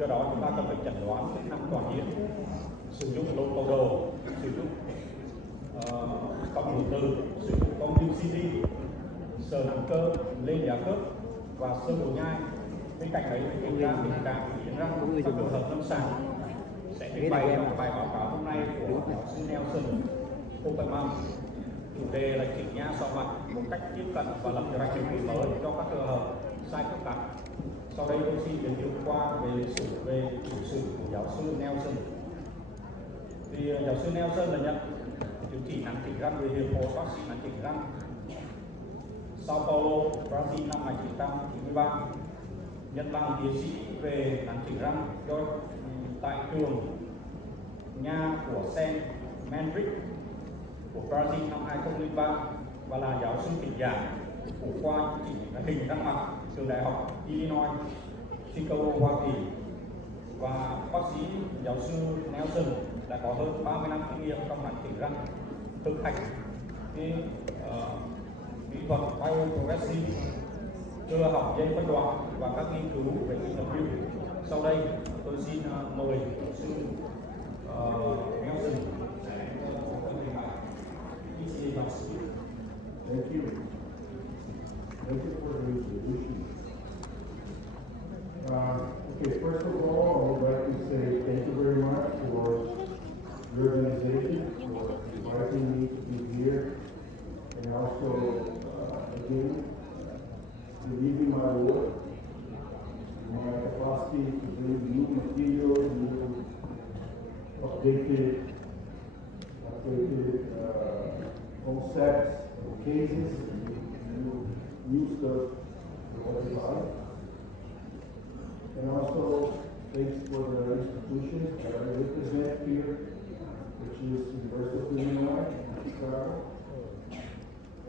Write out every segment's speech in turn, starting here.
Do đó chúng ta cần phải chẩn đoán chức năng toàn diện, sử dụng lỗ cầu đồ, sử dụng còng hưởng từ, sử dụng còng UCD, sờ nặng cơ, lên giá khớp và sơ đồ nhai. Bên cạnh đấy kiểm tra tình trạng diễn ra các trường hợp lâm sàng sẽ trình bày trong bài báo cáo hôm nay của giáo sư Nelson Opperman. Chủ đề là chỉnh nha sọ mặt, một cách tiếp cận và lập rạch điều trị mới cho các trường hợp sai khớp cắn. Sau đây tôi xin giới thiệu qua về lịch sử về chủ sử của giáo sư Nelson. Thì giáo sư Nelson là nhận chứng chỉ nắn chỉnh răng về hiệp hội bác sĩ nắn chỉnh răng Sao Paulo, Brazil năm 1993, nhận bằng tiến sĩ về nắn chỉnh răng tại trường nha của Saint Manrique của Brazil năm 2003 và là giáo sư thỉnh giảng của khoa chỉnh hình răng mặt trường đại học Illinois Chicago, Hoa Kỳ. Và bác sĩ giáo sư Nelson đã có hơn 30 năm kinh nghiệm trong nắn chỉnh răng, thực hành kỹ thuật bioprogressive, cơ học dây phân đoạn và các nghiên cứu về kỹ thuật biêu. Sau đây tôi xin mời giáo sư Nelson sẽ có phần trình bày. Thank you. Thank you for the introduction. Okay, first of all, I would like to say thank you very much for your organization, for inviting me to be here, and also, again, believing my work, my capacity to bring new material, new updated concepts, cases, new stuff for everybody. And also, thanks for the institution that I represent here, which is University of Illinois in Chicago,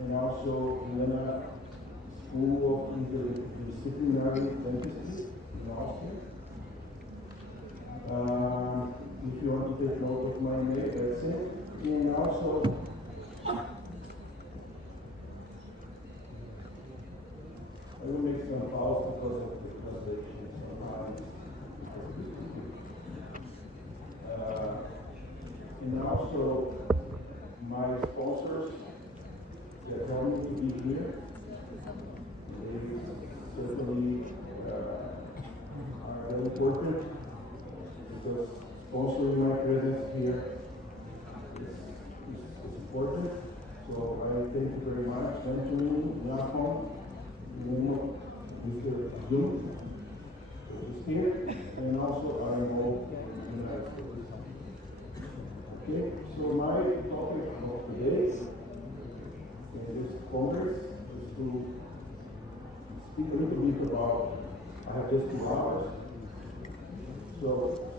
and also Vienna School of Interdisciplinary Dentistry in Austria. If you want to take note of my name, that's it. And also, I will make some pause because of the translation. And also, my sponsors that help me to be here, they certainly are very important because sponsoring my presence here is important. So I thank you very much. Anthony, Jacob, Mr. Jung is here, and also IMO in the United States. Okay, so my topic of today in this congress is to speak a little bit about, I have just 2 hours, so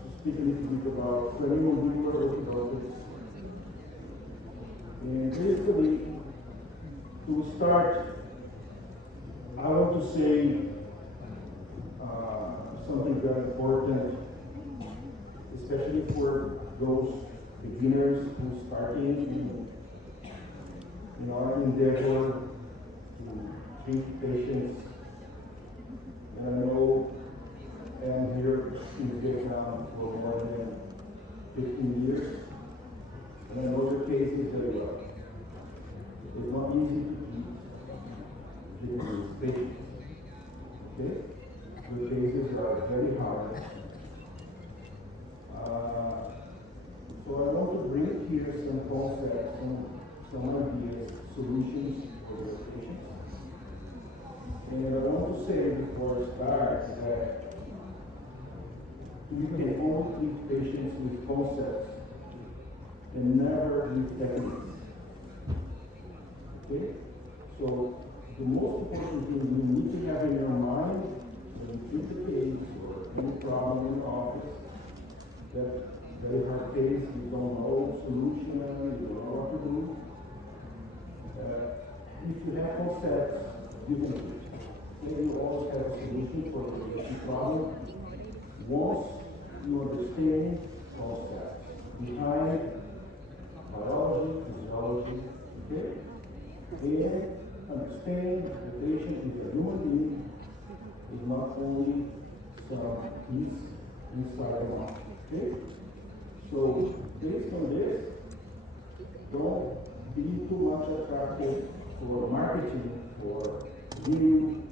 to speak a little bit about craniomandibular orthodontics. And basically, to start, I want to say something very important, especially for those beginners who starting in our endeavor to treat patients. And I know I'm here in Vietnam for more than 15 years, and I know the cases very well. It's not easy to keep these patients. Okay? The cases are very hard. So I want to bring here some concepts, some ideas, solutions for the patients. And I want to say before I start that you can only treat patients with concepts and never with techniques. Okay? So the most important thing you need to have in your mind when you treat the case or any problem in the office, that very hard case, you don't know solution, you don't know what to do. If you have concepts, you can do it. And you always have a solution for the patient problem. Once you understand concepts behind biology, physiology, okay? And understand the patient is a human being, is not only some piece inside the mouth. Okay? So based on this, don't be too much attracted for marketing for new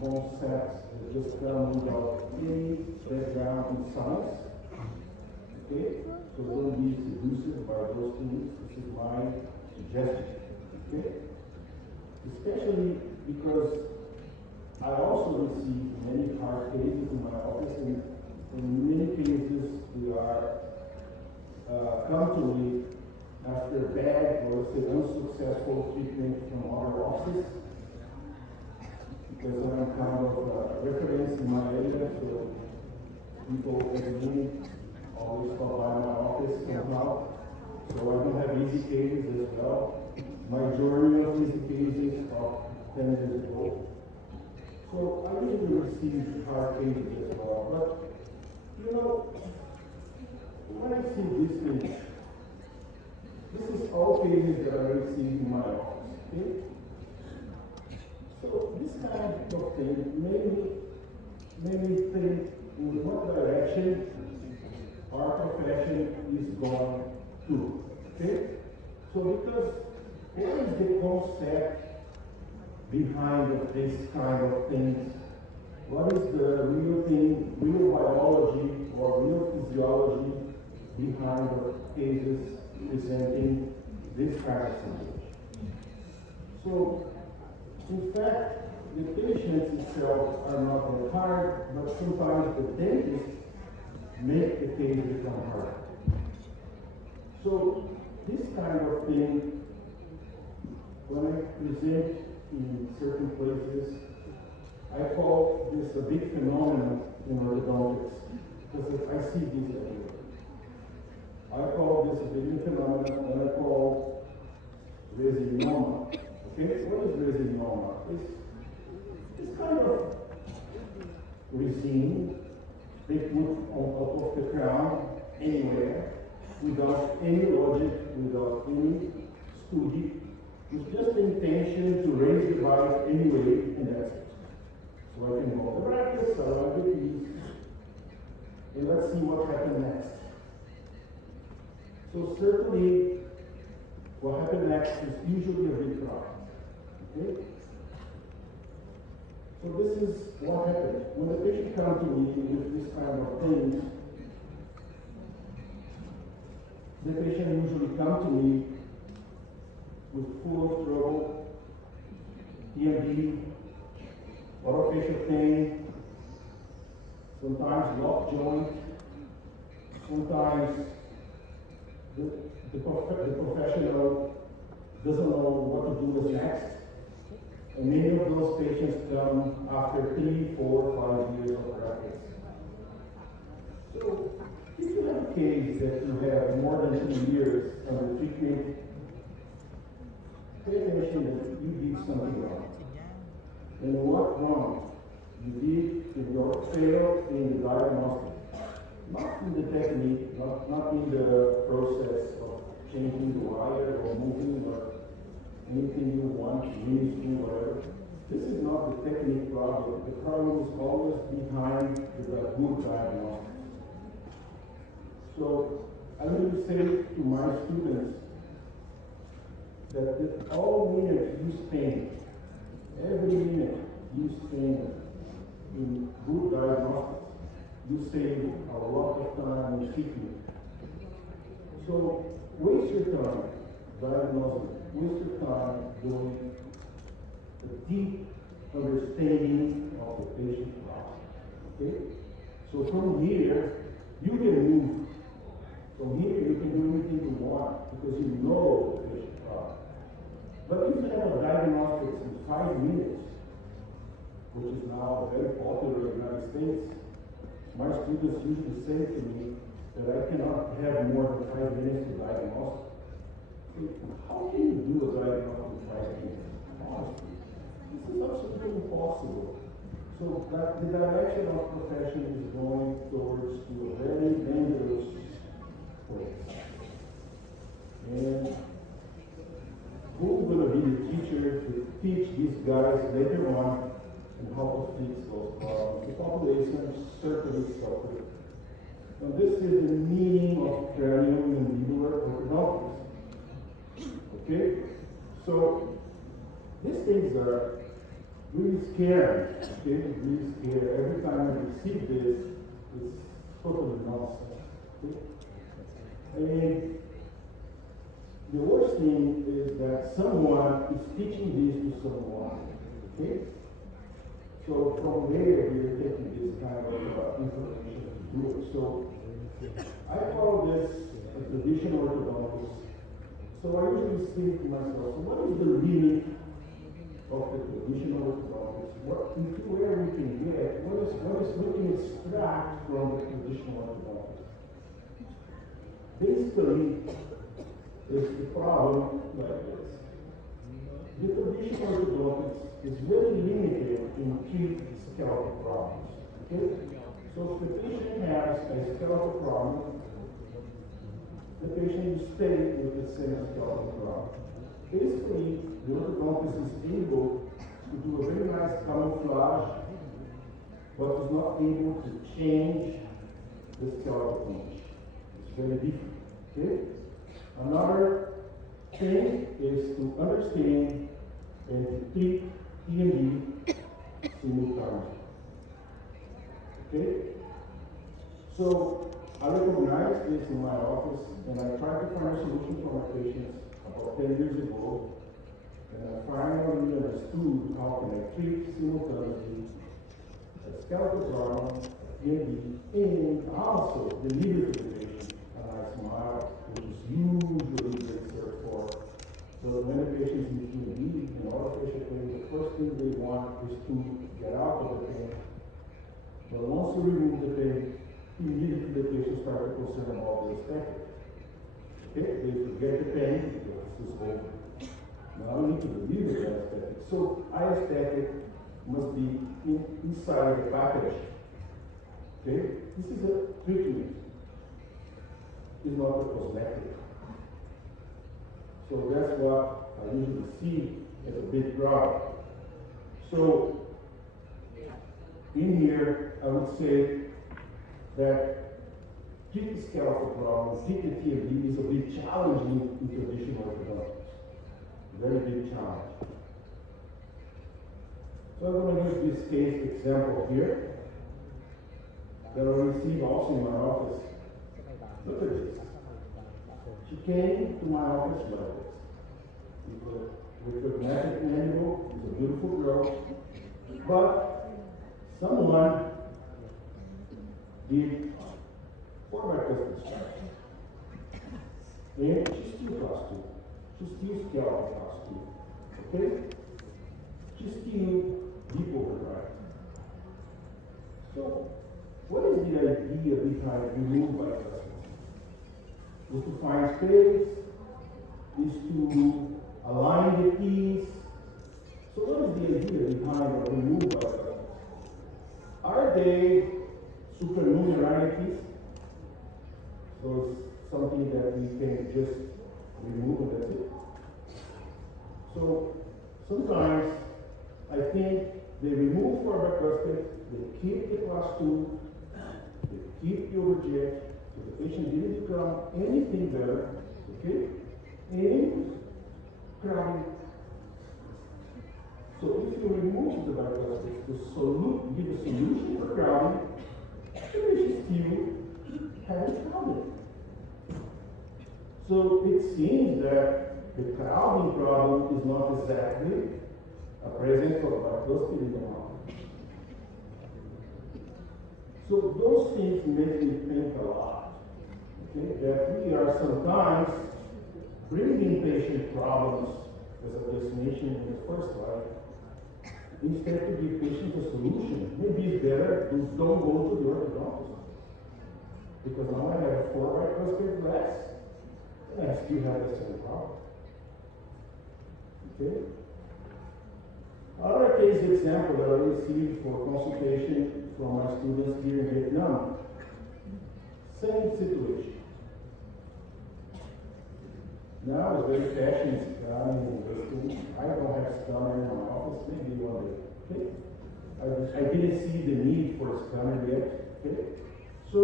concepts that just come without any background in science. Okay? So don't be seduced by those things. This is my suggestion. Okay? Especially because I also receive many hard cases in my office, and in many cases we are come to me after bad or say unsuccessful treatment from other offices, because I'm kind of a reference in my area, so people like me always stop by my office somehow. So I don't have easy cases as well. My journey of easy cases of 10 years ago. So I usually receive hard cases as well. But, you know, when I see these things, this is all cases that I receive in my office. Okay? So this kind of thing made me think in what direction our profession is going to. Okay? So because what is the concept behind of this kind of things? What is the real thing, real biology or real physiology behind the cases presenting this kind of thing? So, in fact, the patients itself are not that hard, but sometimes the dentists make the case become hard. So, this kind of thing, when I present in certain places, I call this a big phenomenon in orthodontics, because I see this everywhere. I call this a big phenomenon, and I call resinoma. Okay, what is resinoma? It's kind of resin they put on top of the crown anywhere, without any logic, without any study. It's just the intention to raise the bite anyway, and that's it. So I can hold the brackets, around the piece, and let's see what happens next. So certainly, what happens next is usually a big problem. Okay? So this is what happens. When the patient comes to me with this kind of things, the patient usually comes to me with full of trouble, EMD, orofacial pain, sometimes locked joint, sometimes the professional doesn't know what to do with next. And many of those patients come after 3, 4, 5 years of practice. So, if you have a case that you have more than 2 years under treatment, pay attention that you did something wrong. And what wrong? You did your fail in the diagnostic. Not in the technique, not in the process of changing the wire or moving or anything you want, ministry, whatever. This is not the technique problem. The problem is always behind the good diagnosis. So I will say to my students that all minute you spend, every minute you spend in good diagnostics, you save a lot of time in treatment. So waste your time diagnosing, waste your time doing a deep understanding of the patient problem. Okay? So from here, you can move. From here, you can do anything you want because you know the patient problem. But if you have a diagnostics in 5 minutes, which is now very popular in the United States, my students usually say to me that I cannot have more than 5 minutes to diagnose. How can you do a diagnosis in 5 minutes? Honestly, this is absolutely impossible. So that the direction of profession is going towards to a very dangerous place. And who's going to be the teacher to teach these guys later on and how to fix those problems? The population certainly suffers And this is the meaning of cranial mandibular orthodontics. Okay? So, these things are really scary. Okay? Really scary. Every time I receive this, it's totally nonsense. Okay? And the worst thing is that someone is teaching this to someone. Okay? So from there, we are taking this kind of information to do it. So I call this a traditional orthodontist. So I usually think to myself, so what is the meaning of the traditional orthodontist? Where we can get, what is we can extract from the traditional orthodontist? Basically, it's the problem like this. The traditional orthodontist is very limited in treat skeletal problems. Okay? So if the patient has a skeletal problem, the patient will stay with the same skeletal problem. Basically, the orthodontist is able to do a very nice camouflage, but is not able to change the skeletal image. It's very different. Okay? Another thing is to understand and to treat TMD simultaneously. Okay? So I recognize this in my office, and I tried to find a solution for my patients about 10 years ago, and I finally understood how can I treat simultaneously a skeletal problem, TMD, and also deliver to the patient a nice smile, which is usually they search for. So when the patients in TMD and all the patient pain, the first thing they want is to get out of the pain. But once you remove the pain, immediately the patient starts to concern about the aesthetic. Okay, they forget the pain because this is over. Now I need to deliver the aesthetic. So aesthetic must be inside the package. Okay, this is a treatment. It's not a cosmetic. So that's what I usually see as a big problem. So in here, I would say that treat the skeletal problem, treat the TMD is a big challenge in traditional orthodontics. Very big challenge. So I'm going to use this case example here that I received also in my office. Look at this. She came to my office like this. With a magnetic mandible, she's a beautiful girl. But someone did 4 bicuspid extraction. And she's still class 2. She's still skeletal class 2. Okay? She's still deep overdrive. So, what is the idea behind remove bicuspid? Is to find space, is to align the keys. So what is the idea behind a remove bicuspid? Are they supernumerary keys? So it's something that we can just remove and that's it. So sometimes I think they remove for bicuspid, they keep the class 2, they keep the overjet, so the patient didn't become anything better, okay? And crowding. So if you remove the bicuspid, give a solution for crowding, the patient still has crowding. So it seems that the crowding problem is not exactly a presence of bicuspid in the mouth. So those things make me think a lot. Okay? That we are sometimes bringing patient problems as a destination in the first slide, instead to give patients a solution. Maybe it's better to don't go to the orthodontist. Because now I have 4 bicuspid less, and I still have the same problem. Okay? Another case example that I received for consultation from my students here in Vietnam. Same situation. Now it's very fashionable scanning. I don't have scanner in my office, maybe one day. Okay? I didn't see the need for a scanner yet. Okay? So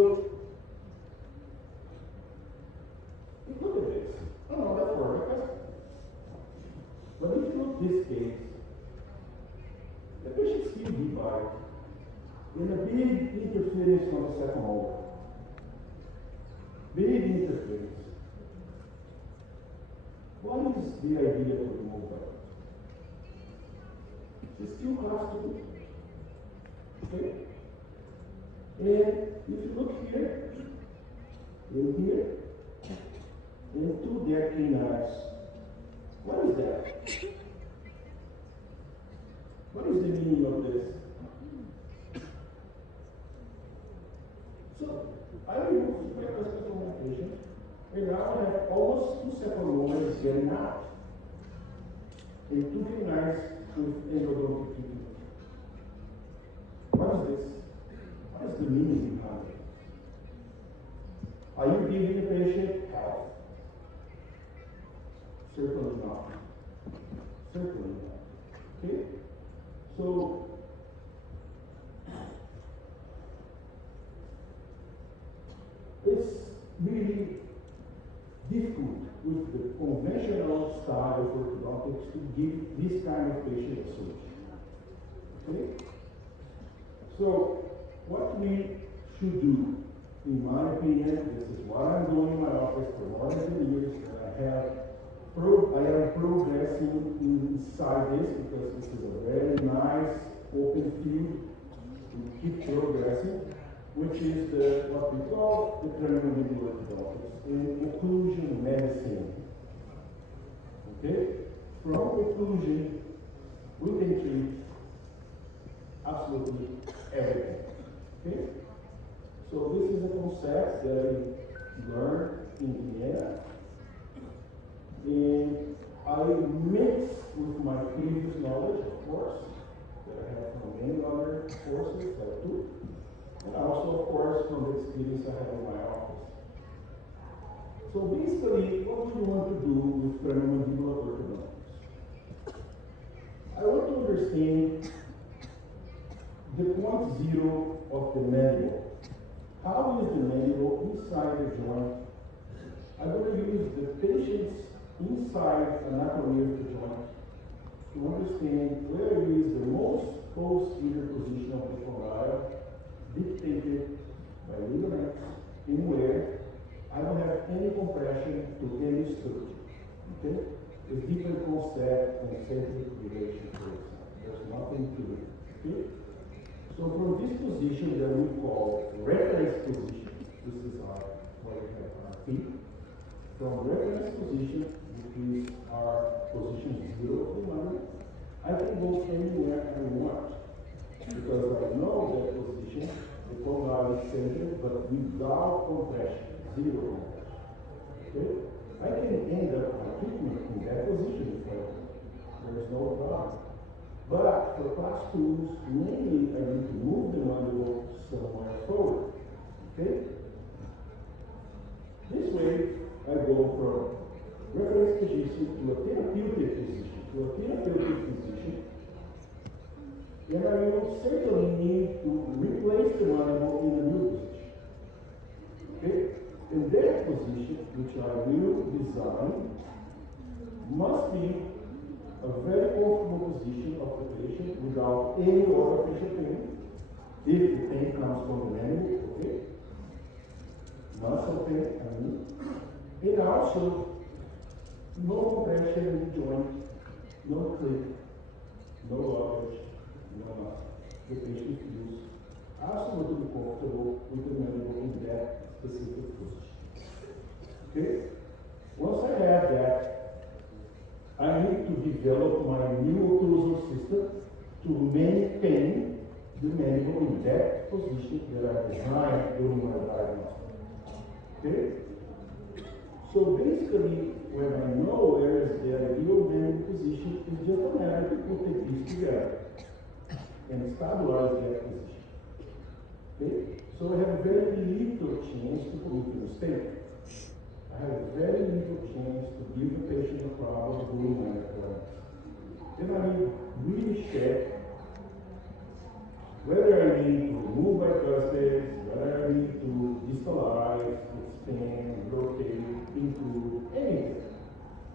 is not a second order. Big interference. What is the idea to remove that? It still has to do. Okay? And if you look here, in here, and two declinars. What is that? What is the meaning of this? So, I remove my customer communication, and now I have almost 2 second moments getting out. And two canines with endodontic treatment. What is this? What is the meaning behind it? Are you giving the patient health? Certainly not. Certainly not. Okay? So, it's really difficult with the conventional style of orthodontics to give this kind of patient a solution. Okay? So, what we should do, in my opinion, this is what I'm doing in my office for more than 10 years, and I am progressing inside this because this is a very nice open field to keep progressing, which is what we call the cranial orthodontics in occlusion medicine. Okay? From occlusion, we can treat absolutely everything. Okay? So this is a concept that I learned in Vienna. And I mix with my previous knowledge, of course, that I have from many other courses that I took, and also, of course, from the experience I have in my office. So basically, what do you want to do with craniomandibular orthodontics? I want to understand the point zero of the mandible. How is the mandible inside the joint? I'm going to use the patient's inside anatomy of the joint to understand where is the most posterior position of the condyle dictated by ligaments and where I don't have any compression to any structure. Okay? A different concept from centric relation, for example. There's nothing to it. Okay? So from this position that we call reference position, this is where we have our feet. From reference position, which is our position 0 of the mandible, I can go anywhere I want. Because I know that position, the condyle is centered, but without compression, 0 compression. Okay? I can end up my treatment in that position if I want. There is no problem. But for class 2s, mainly I need to move the mandible somewhere forward. Okay? This way, I go from reference position to a therapeutic position, and I will certainly need to replace the mandible in a new position. Okay? And that position, which I will design, must be a very comfortable position of the patient without any other patient pain. If the pain comes from the mandible, okay? Muscle pain, I mean. And also, no compression in the joint, no click, no blockage, no nothing. The patient feels absolutely comfortable with the mandible in that specific position. Okay? Once I have that, I need to develop my new occlusal system to maintain the mandible in that position that I designed during my diagnosis. Okay? So basically, when I know where is the ideal mandible position, it's just a matter to put the piece together and stabilize that position. Okay? So I have a very little chance to commit a mistake. I have a very little chance to give the patient a problem during my appointment. Then I need to really check whether I need to remove bicuspids, whether I need to distalize, expand, rotate, include, anything.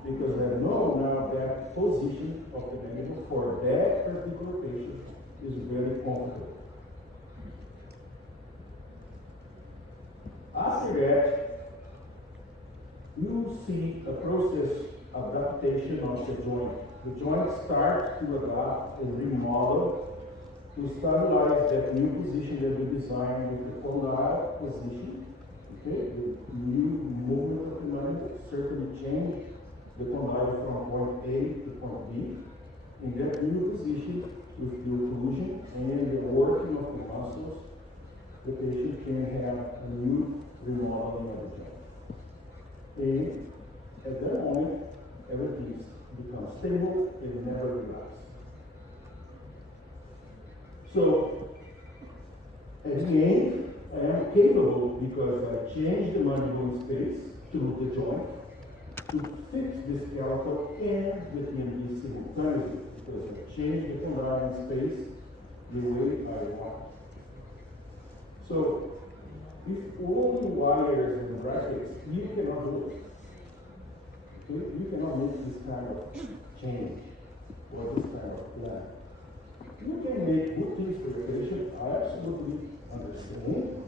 Because I know now that position of the mandible for that particular patient is very comfortable. after that, you see a process of adaptation of the joint. The joint starts to adapt and remodel to stabilize that new position that we designed with the condyle position. Okay, the new movement of the mandible certainly changed the condyle from point A to point B. In that new position, with the occlusion and the working of the muscles, the patient can have a new remodeling of the joint. And at that moment, everything becomes stable and never relaxes. So, at the end, I am capable, because I changed the mandible space to the joint, to fix the skeletal and the TMD simultaneously, because I changed the condyle space the way I want. So, if only wires and brackets, you cannot do it. You cannot make this kind of change or this kind of plan. You can make good things for the patient, I absolutely understand.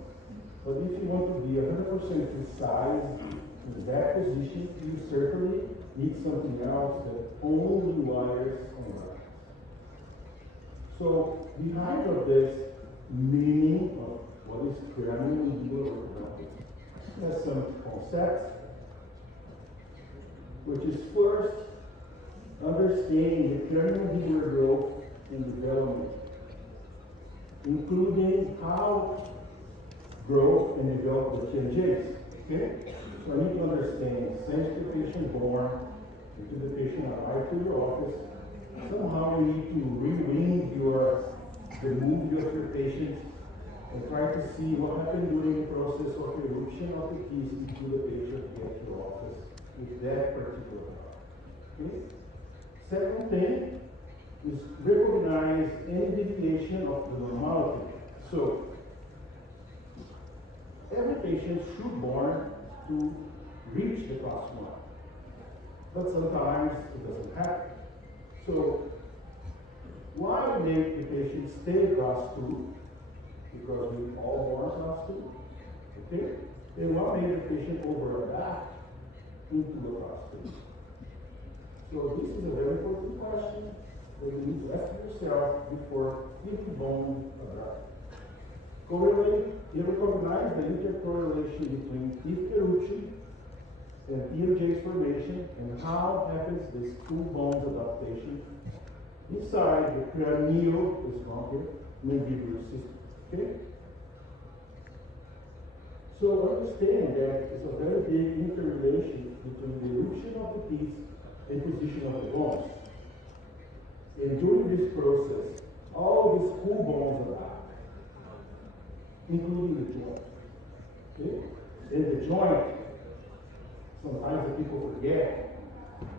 But if you want to be 100% precise in that position, you certainly need something else that only wires and brackets. So, behind of this meaning of what is cranial orthodontics, there's some concepts, which is first understanding the cranial growth and development, including how grow and develop the TMJs. Okay? So I need to understand, since the patient born into the patient arrived to your office, somehow you need to rewind the movement of your patient and try to see what happened during the process of eruption of the teeth until the patient gets to your office with that particular part. Okay? Second thing is recognize any deviation of the normality. So, every patient should born to reach the class 1. But sometimes it doesn't happen. So, why make the patient stay class 2? Because we all born class 2. Okay? Then why make the patient overadapt into a class 2? So this is a very important question that you need to ask yourself before any bone adapt. Correlate, you recognize the intercorrelation between teeth eruption and TMJ's formation and how happens this two bones adaptation inside the cranial mandibular system. Okay? So understand that it's a very big interrelation between the eruption of the teeth and position of the bones. And during this process, all these cool bones adapt, including the joint. Okay? And the joint, sometimes the people forget,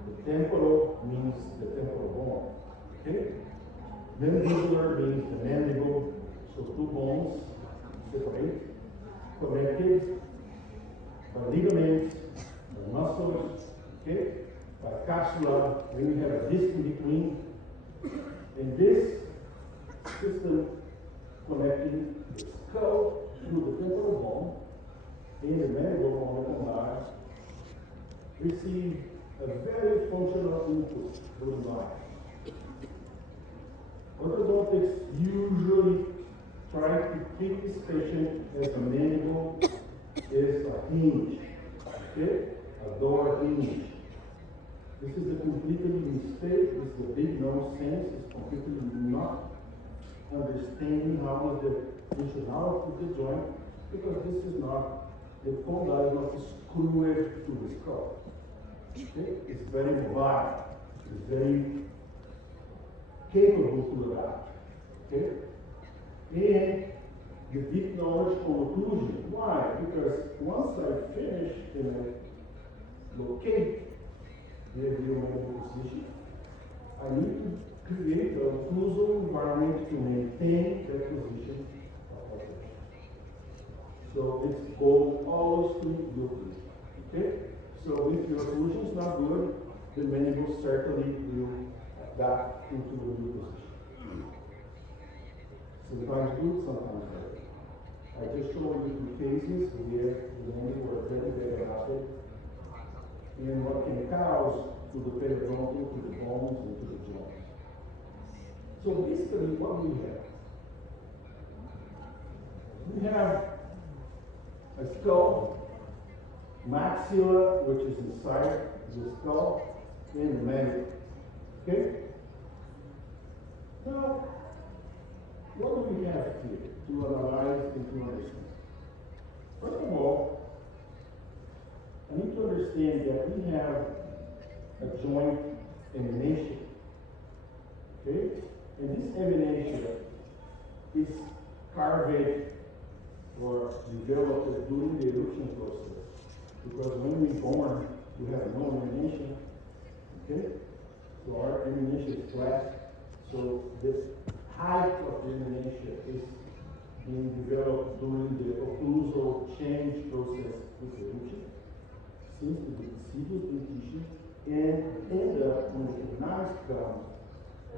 the temporal means the temporal bone. Okay? Mandibular means the mandible, so two bones separate, connected by ligaments, by muscles, okay? By capsula, when you have a disc in between, and this system connecting the skull to the temporal bone and the mandible on the condyle receive a very functional input through the line. Orthodontics usually try to treat this patient as a mandible is a hinge, okay? A door hinge. This is a completely mistake. This is a big nonsense. It's completely not understanding how is the functionality of the joint, because this is not, the condyle is not screwed to the skull. Okay? It's very mobile. It's very capable to adapt. Okay? And the deep knowledge of occlusion. Why? Because once I finish and I locate the mandible position, I need to create a occlusal environment to maintain that position of operation. So it's goal always to the occlusion. Okay? So if your occlusion is not good, the mandible certainly will adapt into the new position. Sometimes good, sometimes bad. I just showed you two cases where the men were very adapted and what can cause to the periodontal, to the bones, and to the joints. So basically, what we have? We have a skull, maxilla, which is inside the skull, and the mandible. Okay? Now, what do we have here to analyze and to understand? First of all, I need to understand that we have a joint emanation. Okay? And this emanation is carved or developed during the eruption process. Because when we're born, we have no emanation. Okay? So our emanation is flat. So the height of the emanation is being developed during the occlusal change process with eruption, since the deciduous dentition, and end up when the canines come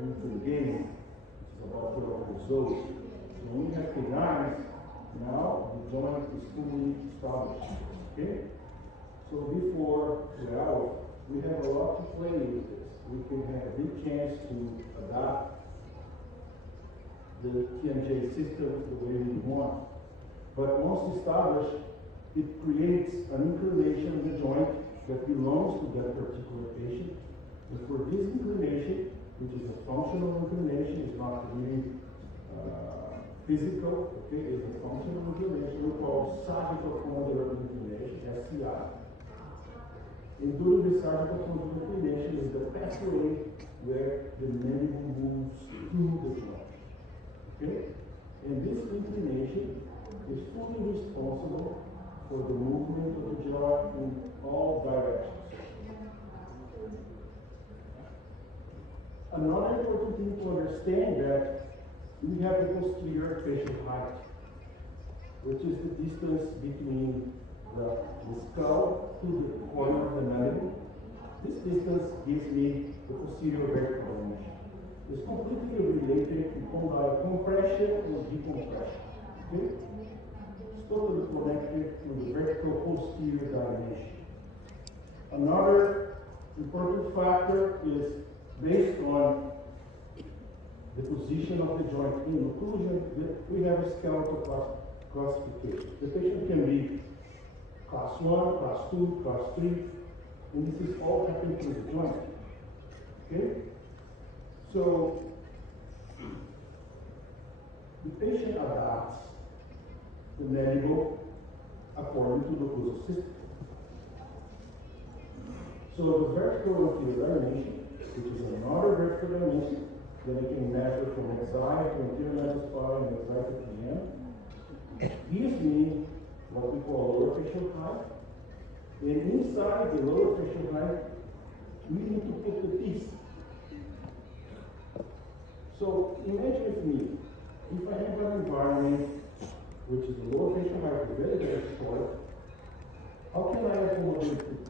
into the game, which is about 12 years old. So when we have canines, now the joint is fully established. Okay? So before 12, we have a lot to play with this. We can have a big chance to adapt the TMJ system the way we want. But once established, it creates an inclination of the joint that belongs to that particular patient. And for this inclination, which is a functional inclination, it's not really physical, okay, it's a functional inclination we call sagittal condylar inclination, SCI. And during the sagittal condylar inclination is the pathway where the mandible moves through the joint. Okay? And this inclination is fully responsible for the movement of the jaw in all directions. Another important thing to understand that we have the posterior facial height, which is the distance between the skull to the corner of the mandible. This distance gives me the posterior vertical dimension. It's completely related to condyle compression and decompression. Okay? It's totally connected to the vertical posterior dimension. Another important factor is based on the position of the joint in occlusion. We have a skeletal classification. The patient can be class 1, class 2, class 3, and this is all happening to the joint. Okay? So, the patient adapts the mandible according to the occlusal system. So the vertical anterior dimension, which is another vertical dimension that we can measure from XI to anterior nasal spine and XI to PM, gives me what we call lower facial height. And inside the lower facial height, we need to put the piece. So imagine with me, if I have an environment which is the lower facial height is very short, how can I accommodate the teeth?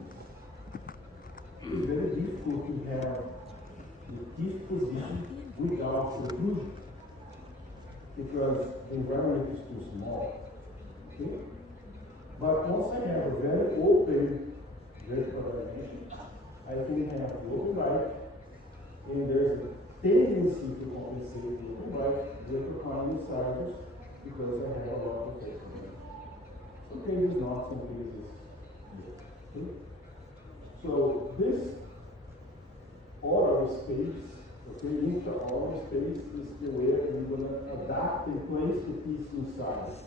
It's very difficult to have the teeth position without occlusion because the environment is too small. Okay? But once I have a very open vertical dimension, I can have the open right, and there's a tendency to compensate the open right with the common incisors because I have a lot of facial dimension. Some cases not, some cases yes. Okay? So this oral space, okay, intra-oral space is the way we're going to adapt and place the piece inside.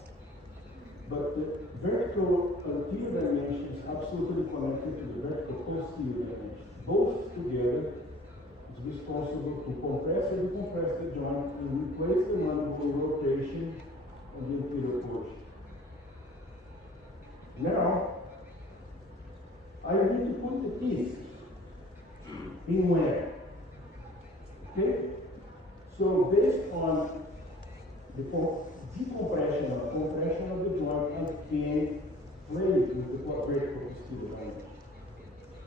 But the vertical anterior dimension is absolutely connected to the vertical posterior dimension. Both together is responsible to compress or decompress the joint and replace the mandible rotation on the anterior portion. Now, I need to put the piece in where? Okay? So based on the decompression or compression of the joint, I can play with the vertical posterior dimension.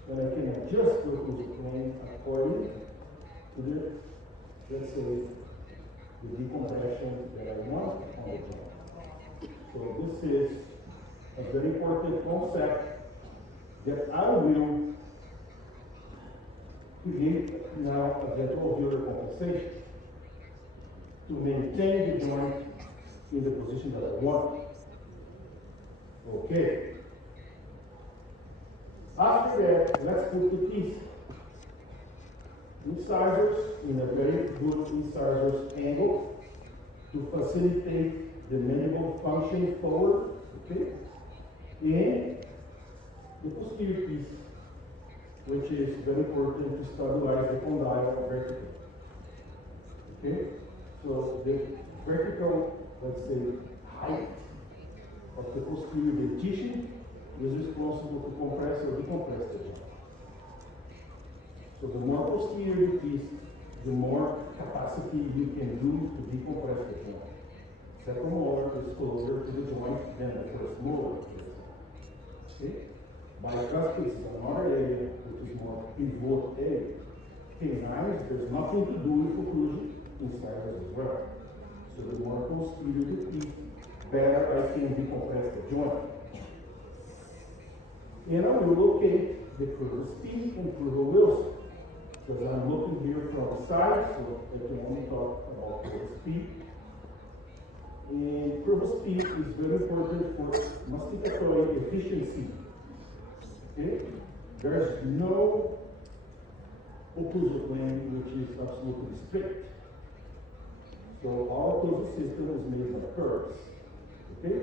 Then I can adjust the occlusal plane according to the, let's say, the decompression that I want on the joint. So this is a very important concept that I will create now a retroalveolar compensation to maintain the joint in the position that I want. Okay. After that, let's put the teeth. Incisors in a very good incisors angle to facilitate the mandible function forward. Okay. And the posterior piece, which is very important to stabilize the condyle vertically. Okay? So the vertical, let's say, height of the posterior dentition is responsible to compress or decompress the joint. So the more posterior the piece, the more capacity you can use to decompress the joint. Second molar is closer to the joint than the first molar. Okay? Bicuspid is another area which is more pivot area. Canines, there's nothing to do with occlusion inside as well. So the more posterior the piece, better I can decompress the joint. And I will locate the curved speed and curved Wilson. Because I'm looking here from the side, so I can only talk about curved speed. And curved speed is very important for masticatory efficiency. Okay? There's no occlusal plane which is absolutely straight. So our occlusal system is made by curves. Okay?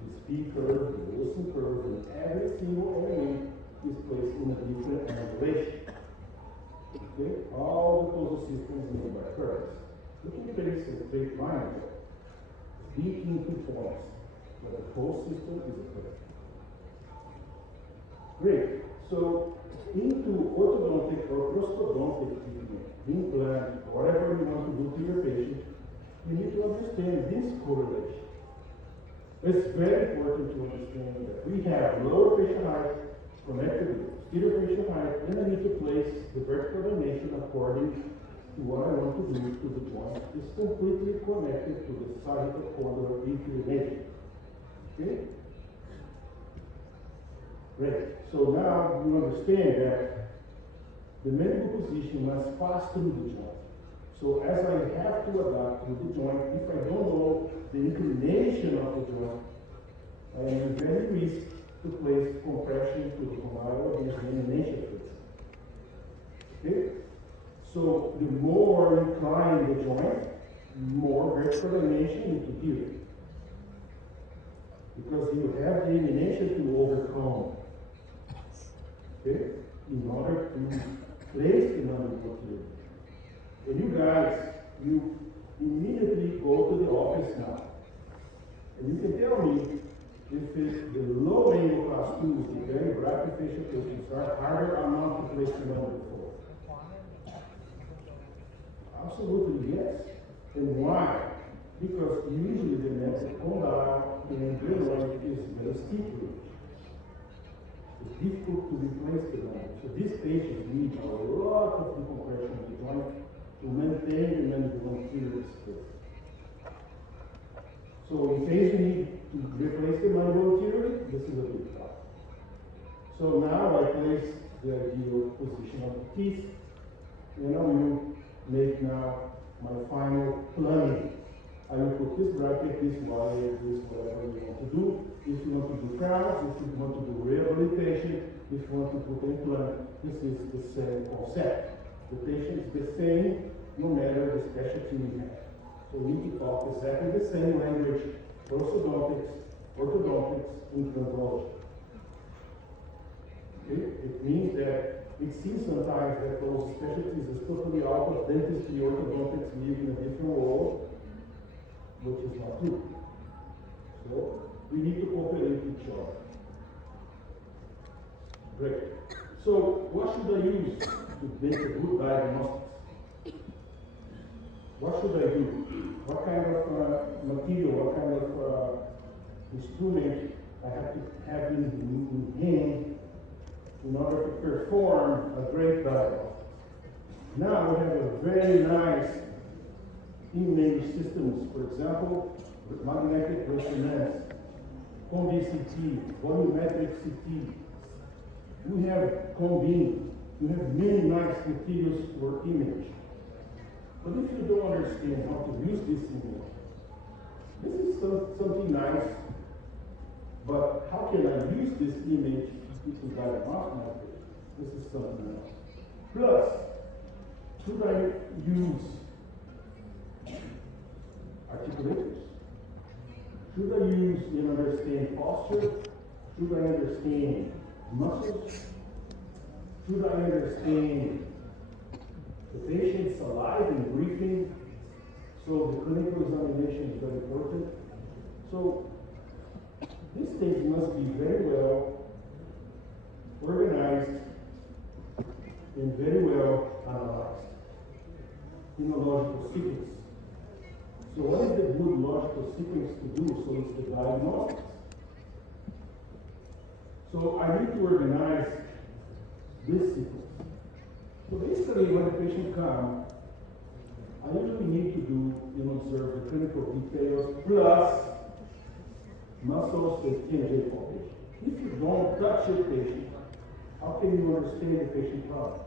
The speed curve, the Wilson curve, and every single element is placed in a different angulation. Okay? All the occlusal systems are made by curves. Looking at this as a straight line, deep into points, but the whole system is a curve. Great. So, into orthodontic or prosthodontic treatment, implant, whatever you want to do to your patient, you need to understand this correlation. It's very important to understand that we have lower facial height connected with posterior facial height, and I need to place the vertical dimension according to what I want to do to the joint. It's completely connected to the sagittal-condylar inclination. Okay? Great. So now you understand that the mandible position must pass through the joint. So as I have to adapt to the joint, if I don't know the inclination of the joint, I am in very risk to place compression to the condyle against the emanation fluid. Okay? So the more inclined the joint, more vertical emanation you can give. Because you have the emanation to overcome. Okay? In order to place the mandible fluid. And you guys, you immediately go to the office now. And you can tell me if the low angle class 2s, the very rapid facial patients, are harder or not to place the mandible for. Absolutely yes. And why? Because usually the mental condyle in the is very steep. It's difficult to replace the mandible. So these patients need a lot of decompression of the joint to maintain the mandible anterior space. So in case you need to replace the mandible anterior, this is a big part. So now I place the ideal position of the teeth, and I will make now my final planning. I will put this bracket, this wire, this whatever you want to do. If you want to do crowns, if you want to do rehabilitation, if you want to put implant, this is the same concept. The patient is the same no matter the specialty you have. So we need to talk exactly the same language, prosthodontics, orthodontics, implantology. Okay? It means that it seems sometimes that those specialties are totally out of dentistry, orthodontics live in a different world, which is not true. So we need to cooperate with each other. Great. So what should I use to make a good diagnostics? What should I do? What kind of material, what kind of instrument I have to have in hand in order to perform a great diagnosis? Now we have a very nice image systems, for example, magnetic resonance combi CT, volumetric CT. We have combine. We have many nice materials for image. But if you don't understand how to use this image, this is something nice, but how can I use this image to diagnose my patient? This is something else. Plus, should I use articulators? Should I use and understand posture? Should I understand muscles? Should I understand the patient's alive and breathing? So the clinical examination is very important. So these things must be very well organized and very well analyzed in a logical sequence. So what is the good logical sequence to do? So it's the diagnostics. So I need to organize this sequence. So basically when a patient comes, I usually need to do and observe the clinical details plus muscles and TMJ palpation. If you don't touch your patient, how can you understand the patient problem?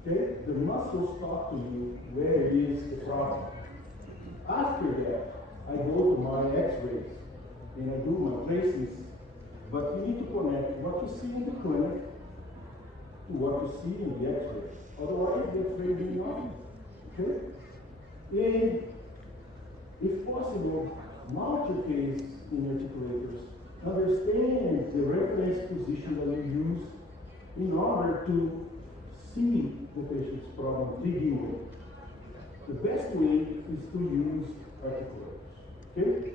Okay? The muscles talk to you where it is the problem. After that, I go to my x-rays and I do my tracings, but you need to connect what you see in the clinic to what you see in the x-rays. Otherwise, the x-ray will be nothing. Okay? And if possible, mount your case in articulators. Understand the reference position that you use in order to see the patient's problem, dig in. The best way is to use articulators. Okay?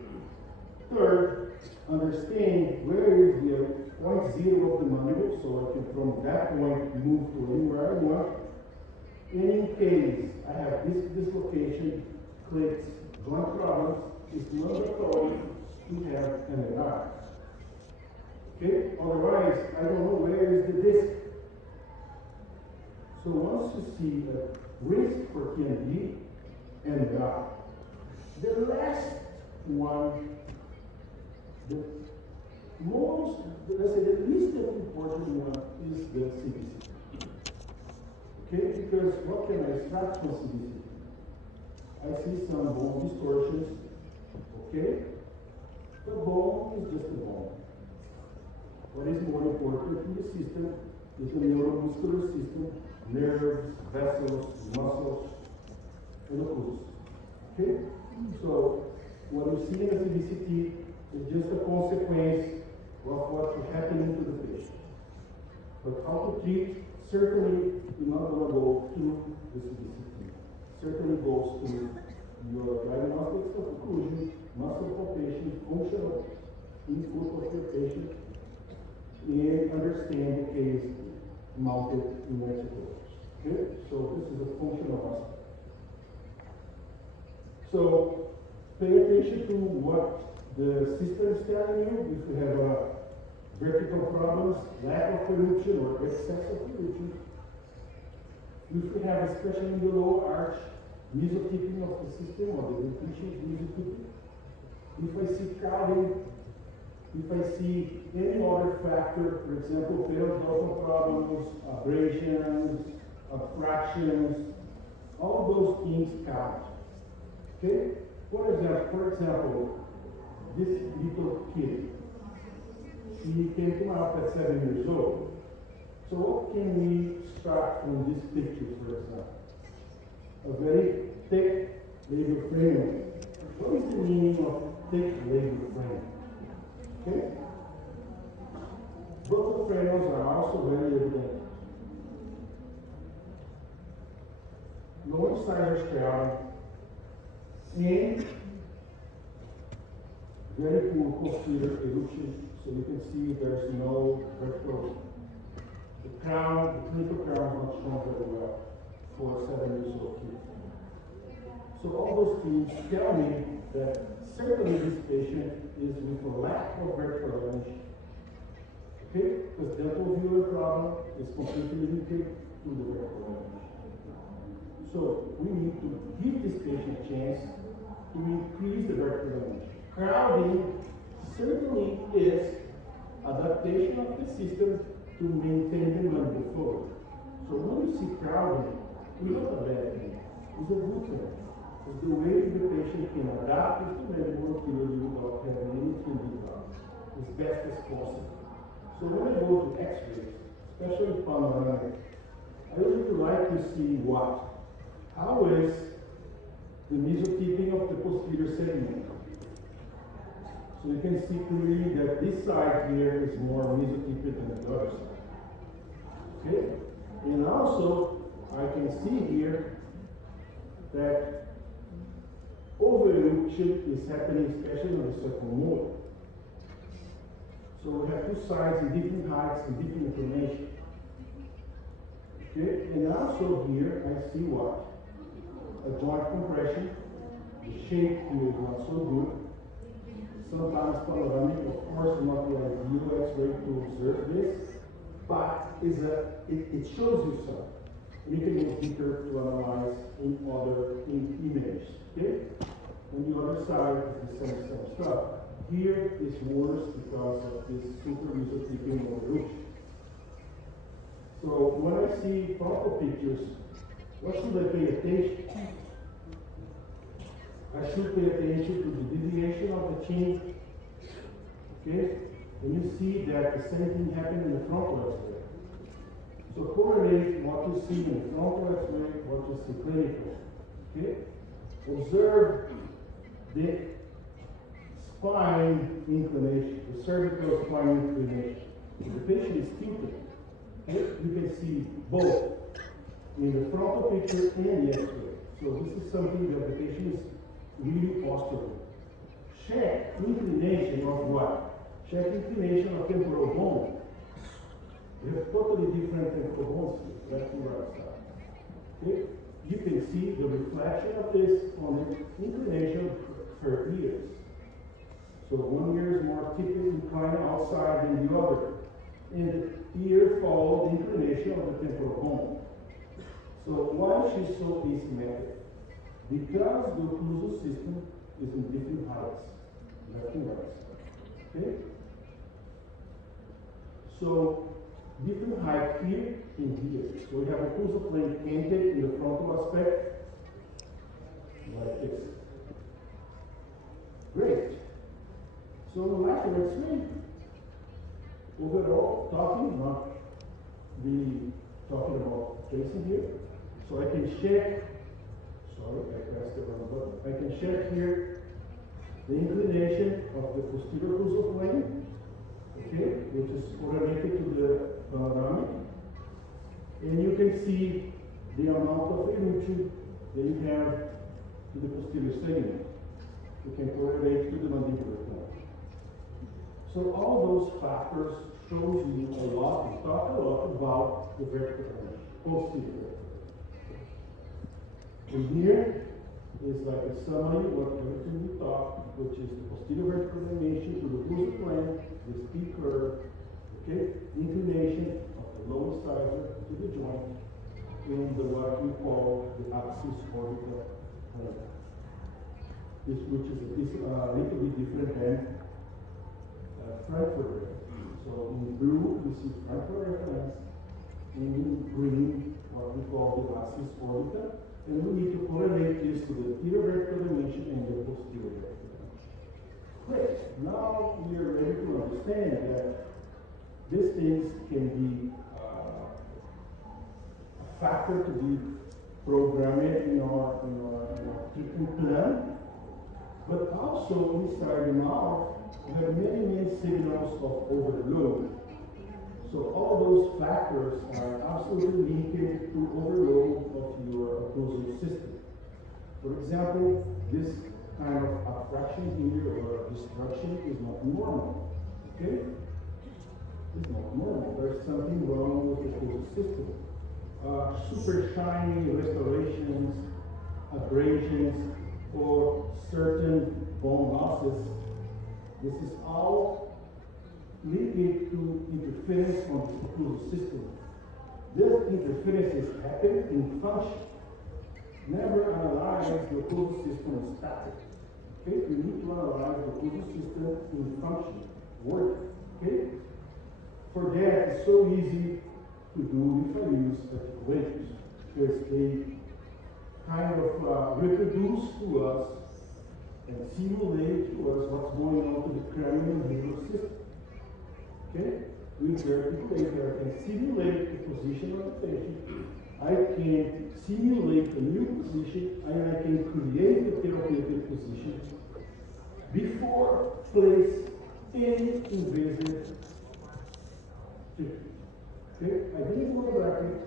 Third, understand where is the point zero of the mandible, so I can from that point move to anywhere I want. And in case I have this dislocation, clicks, joint problems, it's mandatory to have an MRI. Okay? Otherwise, I don't know where is the disc. So once you see a risk for TMD, MRI. The last one, the most, let's say the least important one is the CBC. Okay? Because what can I extract from CBC? I see some bone distortions. Okay? The bone is just a bone. What is more important in the system is the neuromuscular system, nerves, vessels, muscles, and occlusions. Okay? So, what you see in the CBCT is just a consequence of what's happening to the patient. But how to treat, certainly you're not going to go through the CBCT. Certainly goes to your diagnostics of occlusion, muscle palpation, functional input of your patient, and understand the case mounted in articulators. Okay? So this is a functional aspect. So pay attention to what the system is telling you. If you have vertical problems, lack of erection or excess of erection. If you have, especially in the lower arch, mesotipping of the system or the depletion of mesotipping. If I see crowding, if I see any other factor, for example, failed health problems, abrasions, obstructions, all those things count. Okay? For example, this little kid, he came to my office at 7 years old. So what can we extract from this picture, for example? A very thick labor frame. What is the meaning of thick labor frame? Okay? Both frames are also very evident. No incisors crowding, and very poor posterior elution, so you can see there's no vertical. The crown, the clinical crown is not shown very well for a 7 years old kid. So all those things tell me that certainly this patient is with a lack of vertical elevation. Okay? Because dental velar problem is completely linked to the vertical elevation. So we need to give this patient a chance to increase the vertical elevation. crowding certainly is adaptation of the system to maintain the mandibal flow. So when you see crowding, it's not a bad thing. It's a good thing. It's the way the patient can adapt his mandible clearly without having anything to do as best as possible. So when I go to X-rays, especially panoramic, I would like to see how is the mesotyping of the posterior segment. So you can see clearly that this side here is more mesotypic than the other side. Okay? And also, I can see here that overluxation is happening especially on the circummolar. So we have two sides in different heights and different inclination. Okay? And also here I see a joint compression. The shape here is not so good. Sometimes panoramic, of course, not the ideal X-ray to observe this, but it shows you something. You can go deeper to analyze in other images. Okay? On the other side is the same stuff. Here is worse because of this super mesotypic overluxation. So when I see frontal pictures, what should I pay attention to? I should pay attention to the deviation of the chin. Okay? And you see that the same thing happened in the frontal X-ray. So correlate what you see in the frontal X-ray, what you see clinically. Okay? Observe the spine inclination, the cervical spine inclination. If the patient is tilted, okay, you can see both in the frontal picture and the X-ray. So this is something that the patient is really postural. Check inclination of what? Check inclination of temporal bone. We have totally different temporal bones here, left and right side. Okay? You can see the reflection of this on the inclination for ears. So one ear is more typically inclined outside than the other. And the ear follows the inclination of the temporal bone. So why is she so asymmetric? Because the occlusal system is in different heights, left and right side. Okay? So different height here and here. So we have occlusal plane ended in the frontal aspect, like this. Great. So like let's see. Overall, not talking about tracing here. So I can check. Sorry, I pressed the wrong button. I can check here the inclination of the posterior occlusal plane, okay, which is correlated to the panoramic. And you can see the amount of elution that you have to the posterior segment. You can correlate to the mandibular plane. So all those factors shows you a lot, we talk a lot about the vertical dimension, posterior. And here is like a summary of everything we talked, which is the posterior vertical dimension to the occlusal plane, this P curve, okay, inclination of the lower incisor to the joint, and what we call the axis orbital plane. This, which is a little bit different than Frankfurt reference. So in blue, we see Frankfurt reference, and in green, what we call the axis orbital. And we need to correlate this to the anterior vertical dimension and the posterior vertical dimension. Great. Now we are ready to understand that these things can be a factor to be programmed in our treatment plan, but also inside the mouth we have many signals of overload. So all those factors are absolutely linked to overload of your occlusal system. For example, this kind of abstraction here or destruction is not normal. Okay? It's not normal. There's something wrong with the occlusal system. Super shiny restorations, abrasions, or certain bone losses. This is all linked to interference on the occlusal system. This interference is happening in function. Never analyze the occlusal system as static. Okay? We need to analyze the occlusal system in function, work. Okay? For that, it's so easy to do if I use articulators, because they kind of reproduce to us and simulate to us what's going on to the cranial nervous system. Okay? With the articulator, I can simulate the position of the patient. I can simulate a new position, and I can create the therapeutic position before place any invasive treatment. Okay? I didn't go to bracket,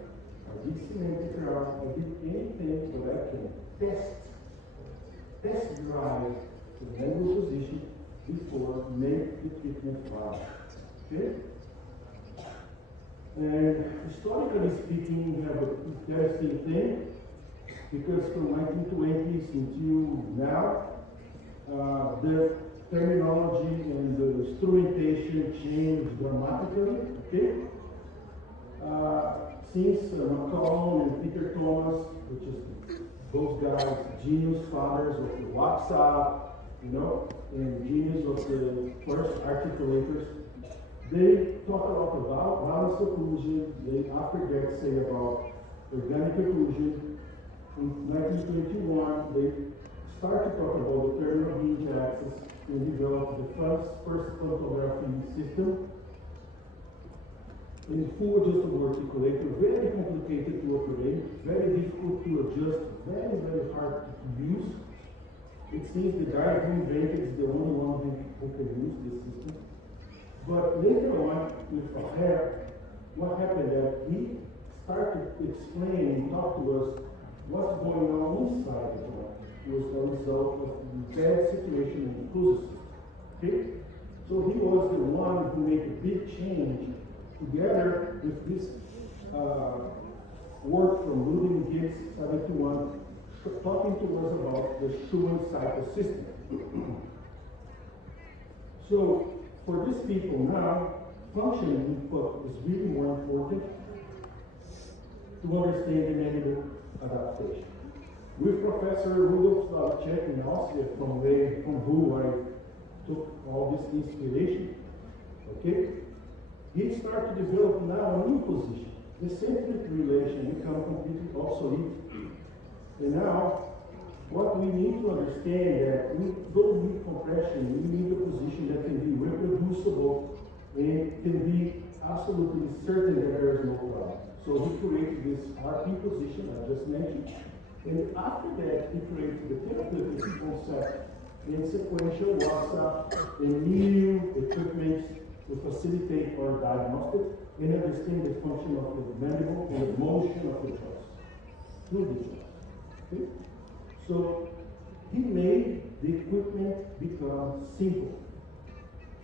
I did cement the crown, I did anything, but I can test drive the manual position before make the treatment viable. Okay? And historically speaking, we have a interesting thing, because from 1920s until now, the terminology and the instrumentation changed dramatically. Okay? Since McCollum and Peter Thomas, which is those guys, genius fathers of the WhatsApp, and genius of the first articulators, they talk a lot about balanced occlusion. They after that say about organic occlusion. In 1921, they start to talk about the terminal hinge axis and develop the first photography system. In full adjustable articulator, very complicated to operate, very difficult to adjust, very, very hard to use. It seems the guy who invented is the only one who can use this system. But later on, with Faher, what happened that he started to explain and talk to us what's going on inside the joint. It was a result of the bad situation in the occlusal system. Okay? So he was the one who made a big change together with this work from Ludwig Gibbs, 71, talking to us about the Schumann cycle system. So, for these people now, function input is really more important to understand the mandible adaptation. With Professor Rudolf Slavicek in Austria, from who I took all this inspiration, okay? He started to develop now a new position. The centric relation become completely obsolete. And now, what we need to understand that we don't need compression, we need a position that can be reproducible and can be absolutely certain that there is no problem. So he created this RP position I just mentioned, and after that he created the therapeutic concept in sequential WhatsApp and new equipment to facilitate our diagnostic and understand the function of the mandible and the motion of the jaws through the jaws. Okay? So he made the equipment become simple.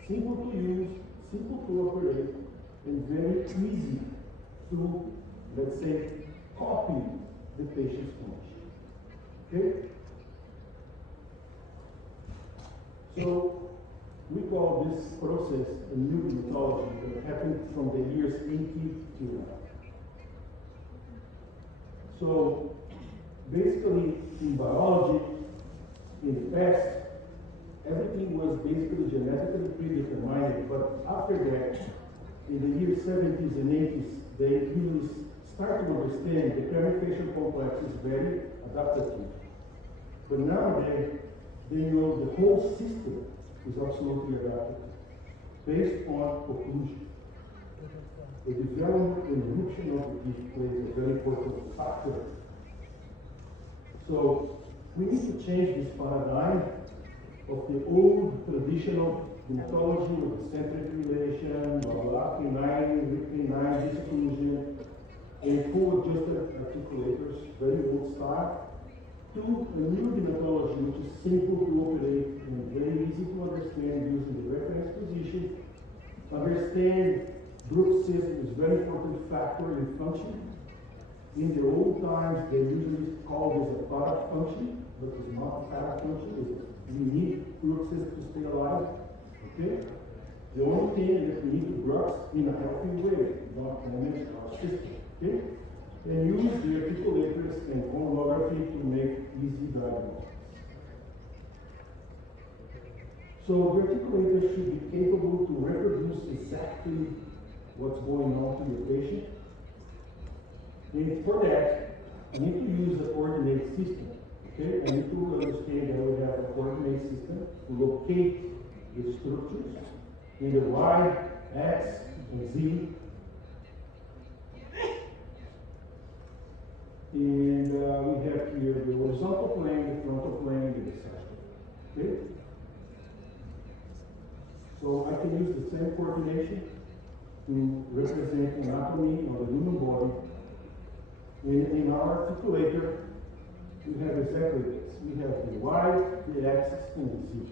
Simple to use, simple to operate, and very easy to, let's say, copy the patient's function. Okay? So we call this process a new methodology that happened from the years 80 to now. So basically, in biology, in the past, everything was basically genetically predetermined, but after that, in the years 70s and 80s, they really start to understand the craniofacial complex is very adaptive. But nowadays, they know the whole system is absolutely adaptive, based on occlusion. The development and eruption of the teeth plays a very important factor. So we need to change this paradigm of the old traditional methodology of the centric relation, canine disocclusion, and full adjusted articulators, very old style, to a new methodology which is simple to operate and very easy to understand using the reference position. Understand bruxism is a very important factor in function. In the old times, they usually call this a product function, but it's not a product function. We need bruxism to stay alive. Okay? The only thing is that we need to brux in a healthy way, not damage our system. Okay? And use the articulators and holography to make easy diagnosis. So the articulator should be capable to reproduce exactly what's going on to your patient. And for that, I need to use a coordinate system. Okay, I need to understand that we have a coordinate system to locate the structures in the Y, X, and Z. And we have here the horizontal plane, the frontal plane, and the section. Okay? So I can use the same coordination to represent anatomy of the human body. In our articulator, we have exactly this. We have the Y, the X, and the Z.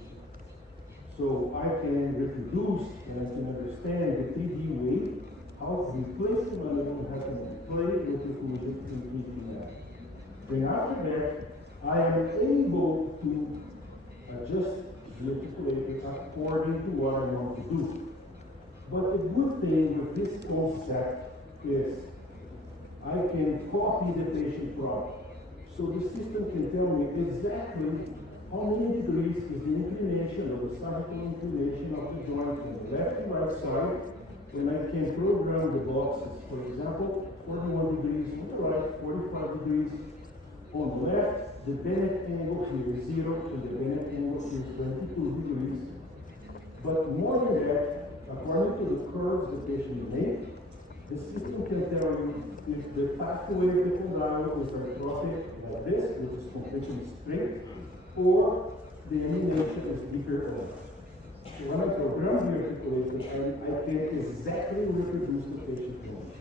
So I can reproduce and I can understand the 3D way, how to place the mandible, how to play with the fluid in 3D map. Then after that, I am able to adjust the articulator according to what I want to do. But the good thing with this concept is I can copy the patient problem. So the system can tell me exactly how many degrees is the inclination or the sagittal inclination of the joint on the left and right side, and I can program the boxes. For example, 41 degrees on the right, 45 degrees on the left. The Bennett angle here is 0, and the Bennett angle here is 22 degrees. But more than that, according to the curves the patient made, the system can tell you if the pathway of the condyle is arthrostic like this, which is completely straight, or the animation is deeper or less. So when I program the articulator, I can exactly reproduce the patient joint.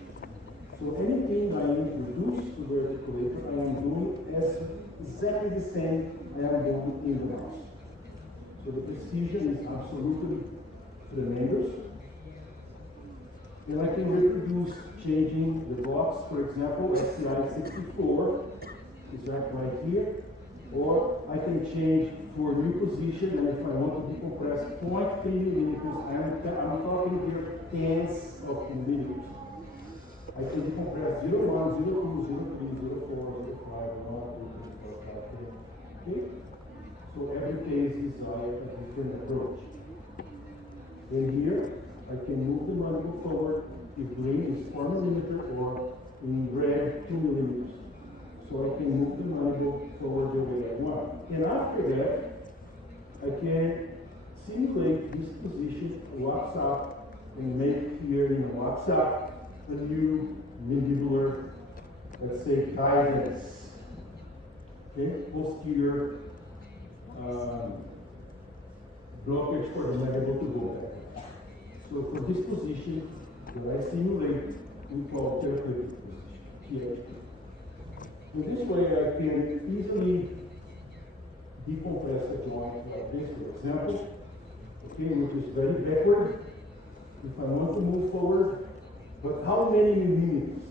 So anything I introduce to the articulator, I am doing as exactly the same I am doing in the mouse. So the precision is absolutely tremendous. And I can reproduce changing the box, for example, SCI 64 is right here. Or I can change for new position, and if I want to decompress 0.3 millimeters, I'm talking here tens of millimeters. I can decompress 0.1, 0.2, 0.3, 0.4, 0.5, 1, 2, 3, 4, 5, 10. Okay? So every case is a different approach. And here, I can move the mandible forward if green is 4 millimeters or in red 2 millimeters. So I can move the mandible forward the way I want. And after that, I can simulate this position, WhatsApp, and make here in WhatsApp a new mandibular, let's say, guidance. Okay, posterior blockage for the mandible to go back. So for this position that I simulate, we call therapeutic position, THP. In this way, I can easily decompress the joint like this, for example, okay, which is very backward. If I want to move forward, but how many millimeters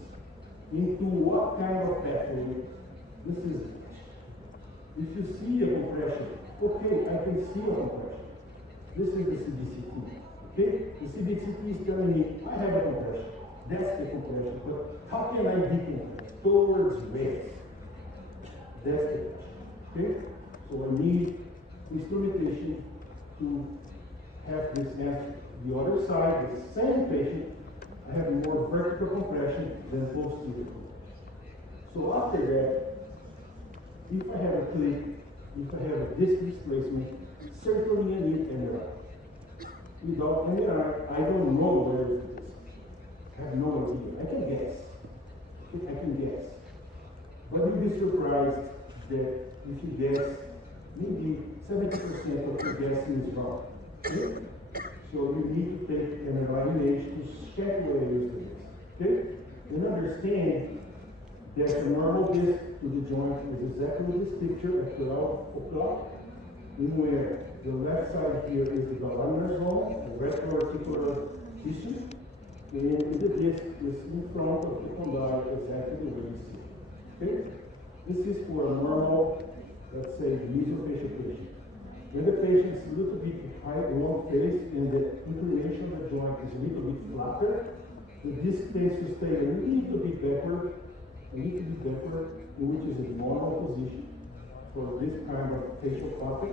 into what kind of pathway? This is it. If you see a compression, okay, I can see a compression. This is the CBCT. Okay, the CBCT is telling me I have a compression. That's the compression. But how can I decompress? Towards where? That's the question. Okay? So I need instrumentation to have this answer. The other side, the same patient, I have more vertical compression than posterior compression. So after that, if I have a click, if I have a disc displacement, certainly I need MRI. Without MRI, I don't know where it is. I have no idea. I can guess. I can guess. But you'll be surprised that if you guess, maybe 70% of your guessing is wrong. Okay? So you need to take an MRI image to check where it is. Okay? And understand that the normal disc to the joint is exactly this picture at 12 o'clock, in where the left side here is the laminar zone, the retroarticular tissue, and the disc is in front of the condyle exactly the way you see it. Okay? This is for a normal, let's say, mesofacial patient. When the patient is a little bit high, long face, and the inclination of the joint is a little bit flatter, the disc tends to stay a little bit backward, which is a normal position for this kind of facial topic.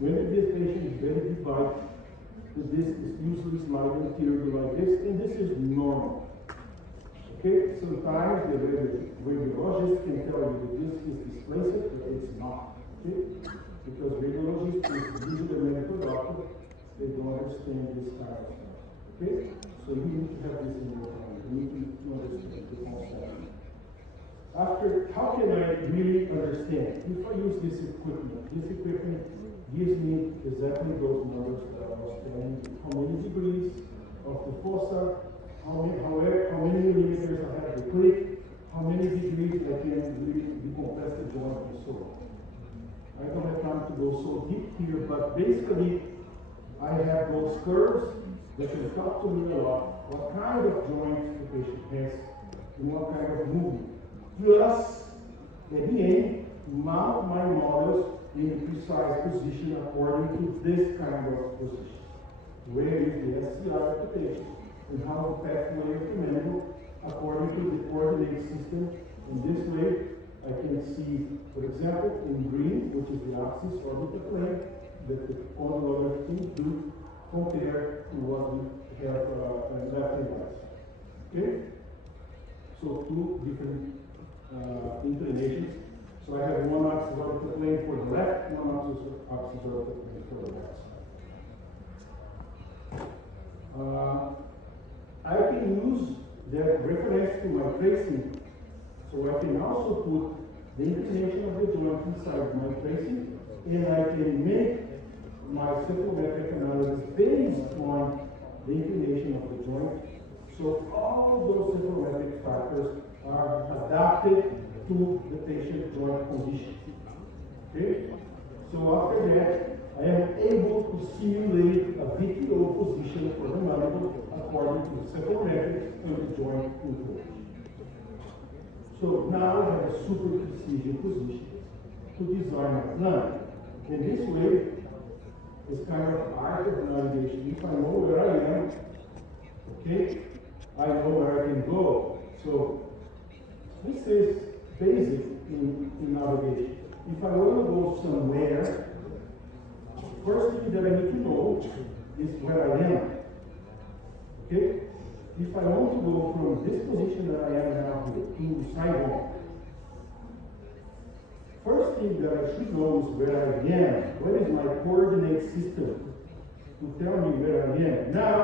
When this patient is very device, the disc is usually sliding anteriorly like this, and this is normal. Okay, sometimes the radiologist can tell you the disc is displaced, but it's not. Okay? Because radiologists, these are the medical doctors, they don't understand this kind of stuff. Okay? So you need to have this in your mind. You need to understand the concept. After, how can I really understand? If I use this equipment gives me exactly those numbers that I was telling you. How many degrees of the fossa, how many millimeters I have to click, how many degrees I can really decompress the joint and so on. I don't have time to go so deep here, but basically I have those curves that can talk to me a lot. What kind of joint the patient has and what kind of movement. Plus, at the end, mount my models in a precise position according to this kind of position. Where is the SCI of the patient and how the pathway of the mandible according to the coordinate system. In this way, I can see, for example, in green, which is the axis orbital plane, that the condylar things do compare to what we have left and right. Okay? So two different inclinations. So I have one axis orbital plane for the left, one axis orbital plane for the right side. I can use that reference to my tracing. So I can also put the inclination of the joint inside my tracing, and I can make my cyclometric analysis based on the inclination of the joint. So all those cyclometric factors are adapted to the patient joint condition. Okay? So after that, I am able to simulate a VTO position for the mandible according to the cyclometric and the joint inclination. So now I have a super precision position to design my plan. And this way, it's kind of art of navigation. If I know where I am, okay, I know where I can go. So this is basic in navigation. If I want to go somewhere, first thing that I need to know is where I am. Okay? If I want to go from this position that I am now to sidewalk, first thing that I should know is where I am. What is my coordinate system to tell me where I am? Now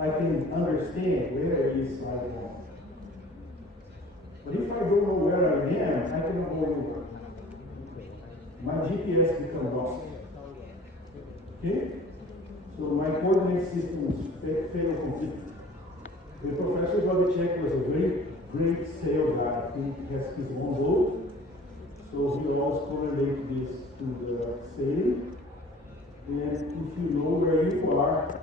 I can understand where is sidewalk. But if I don't know where I am, I cannot go anywhere. My GPS becomes lost. Okay? So my coordinate system fail completely. The Professor Videc was a very great sail guy. He has his own boat. So he always correlates this to the sailing. And if you know where you are,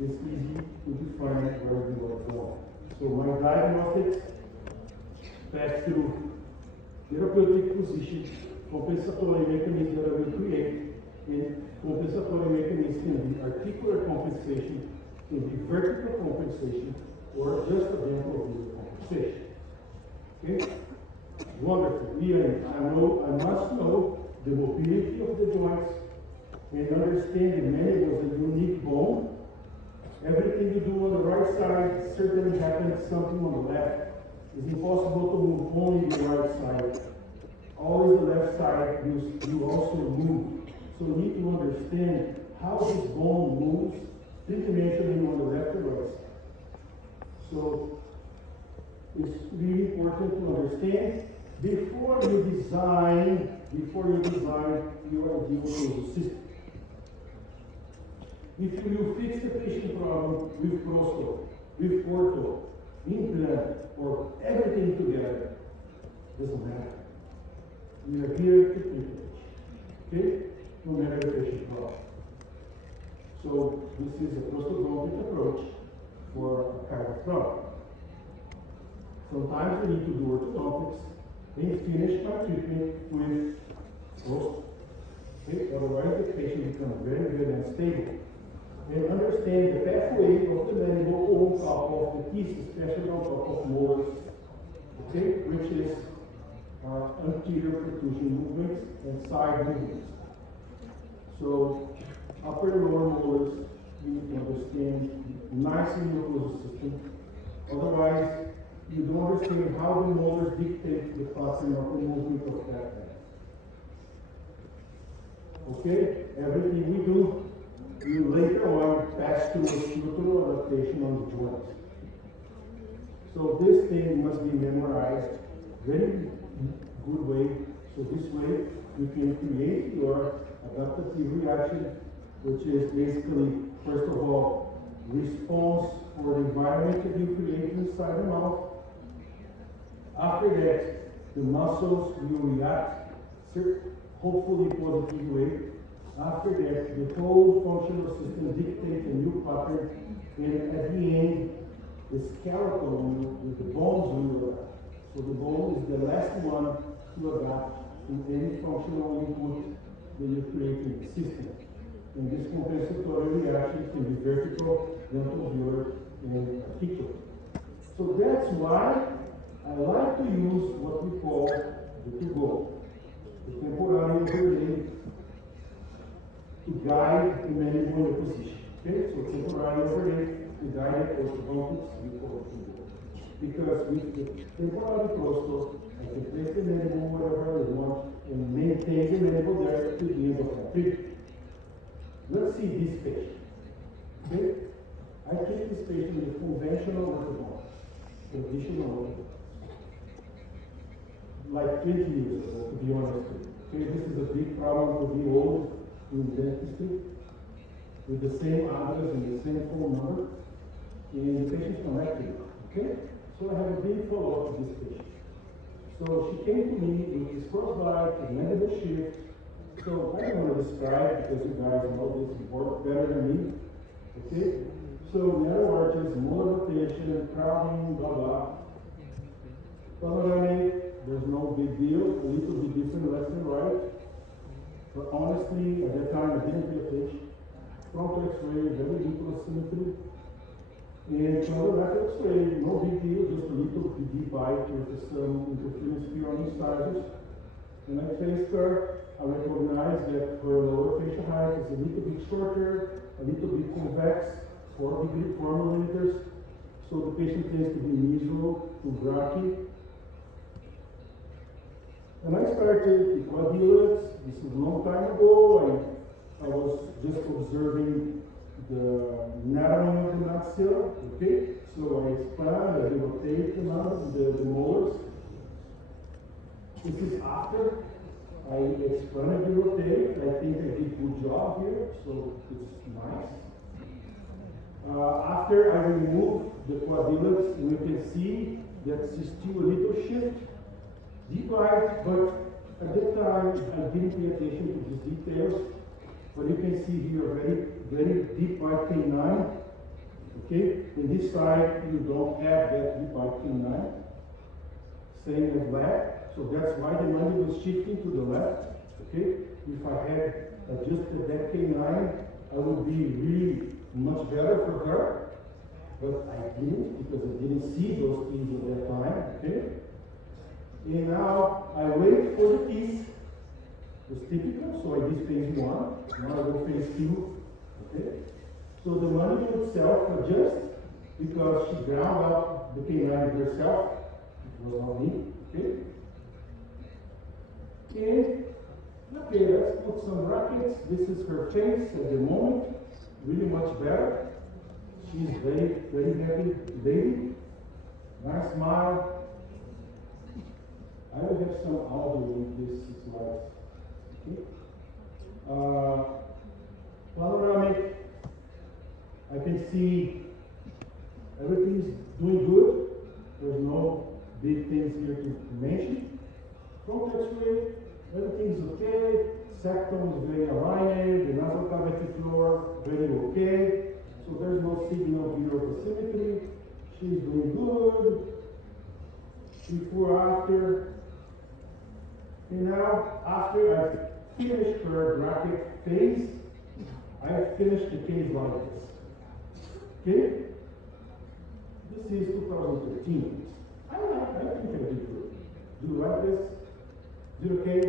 it's easy to define where you are going. So my diagnostics pass through therapeutic position, compensatory mechanism that I will create, and compensatory mechanism can be articular compensation, can be vertical compensation, or just a ventral compensation. Okay? Wonderful. I must know the mobility of the joints and understand the mandible is a unique bone. Everything you do on the right side certainly happens something on the left. It's impossible to move only the right side. Always the left side, you also move. So you need to understand how this bone moves, three-dimensionally on the left and right side. So it's really important to understand before you design your ideal system. If you fix the patient problem with prosto, with ortho, implant, or everything together, doesn't matter. We are here to treat the patient. Okay? No matter the patient problem. So this is a prostodontic approach for a kind of problem. Sometimes we need to do orthodontics and finish my treatment with prosto. Okay? Otherwise the patient becomes very, very unstable. And understand the pathway of the mandible on top of the teeth, especially on top of molars, okay, which is anterior protrusion movements and side movements. So upper and lower molars, you need to understand nicely your occlusal system. Otherwise, you don't understand how the molars dictate the pattern of the movement of that hand. Okay? Everything we do, we later on pass to a structural adaptation on the joint. So this thing must be memorized very good way. So this way you can create your adaptive reaction, which is basically, first of all, response for the environment that you create inside the mouth. After that, the muscles will react, hopefully positive way. After that, the whole functional system dictates a new pattern, and at the end, the skeletal with the bones will adapt. So the bone is the last one to adapt to any functional input that you create in the system. And this compensatory reaction can be vertical, dental, and articular. So that's why I like to use what we call the to-go, the temporary overlay, to guide the mandible position. Okay, so temporary overlay to guide the orthodontics, we call it to-go. Because with the temporary prosto, I can place the mandible wherever I want and maintain the mandible there to the end of the treatment. Let's see this patient. Okay? I treat this patient with conventional orthodontics, traditional orthodontics. Like 20 years ago, to be honest with you. Okay, this is a big problem to be old in dentistry, with the same address and the same phone number, and the patient's connected. Okay? So I have a big follow-up with this patient. So she came to me with this cross-bite, a mandible shift. So I don't want to describe because you guys know this work better than me. Okay? So narrow arches, molar rotation, crowding, blah blah. Panoramic, there's no big deal, a little bit different left and right. But honestly, at that time I didn't pay attention. Front X-ray, very little asymmetry. And from the left X-ray, no big deal, just a little deep bite with some interference here on the sides. When I faced her, I recognized that her lower facial height is a little bit shorter, a little bit convex, 4 millimeters. So the patient tends to be nasal to brachy. And I started the quadrilates. This was a long time ago. I was just observing the narrowing of the maxilla. Okay, so I expand, I rotate the molars. This is after I expanded the rotate. I think I did a good job here, so it's nice. After I remove the quadrilates, we can see that it's still a little shift. Deep bite, but at that time I didn't pay attention to these details. But you can see here very deep bite canine. Okay, in this side you don't have that deep bite canine. Same as left, so that's why the mandible is shifting to the left. Okay, if I had adjusted that canine, I would be really much better for her. But I didn't because I didn't see those things at that time. Okay. And now I wait for the piece. It's typical, so I did phase 1. Now I go phase 2. Okay? So the mandible itself adjusts because she ground up the canine herself. It was not me. Okay? And okay, let's put some brackets. This is her face at the moment. Really much better. She's very happy lady. Nice smile. I will have some audio with this slides. Okay. Panoramic. I can see everything is doing good. There's no big things here to mention. Front X-ray, everything is okay. Septum is very aligned. The nasal cavity floor very okay. So there's no signal here of asymmetry. She's doing good. Before, after. And now, after I finish her bracket phase, I finish the case like this. Okay? This is 2013. I think I did good. Do you like this? Is it okay?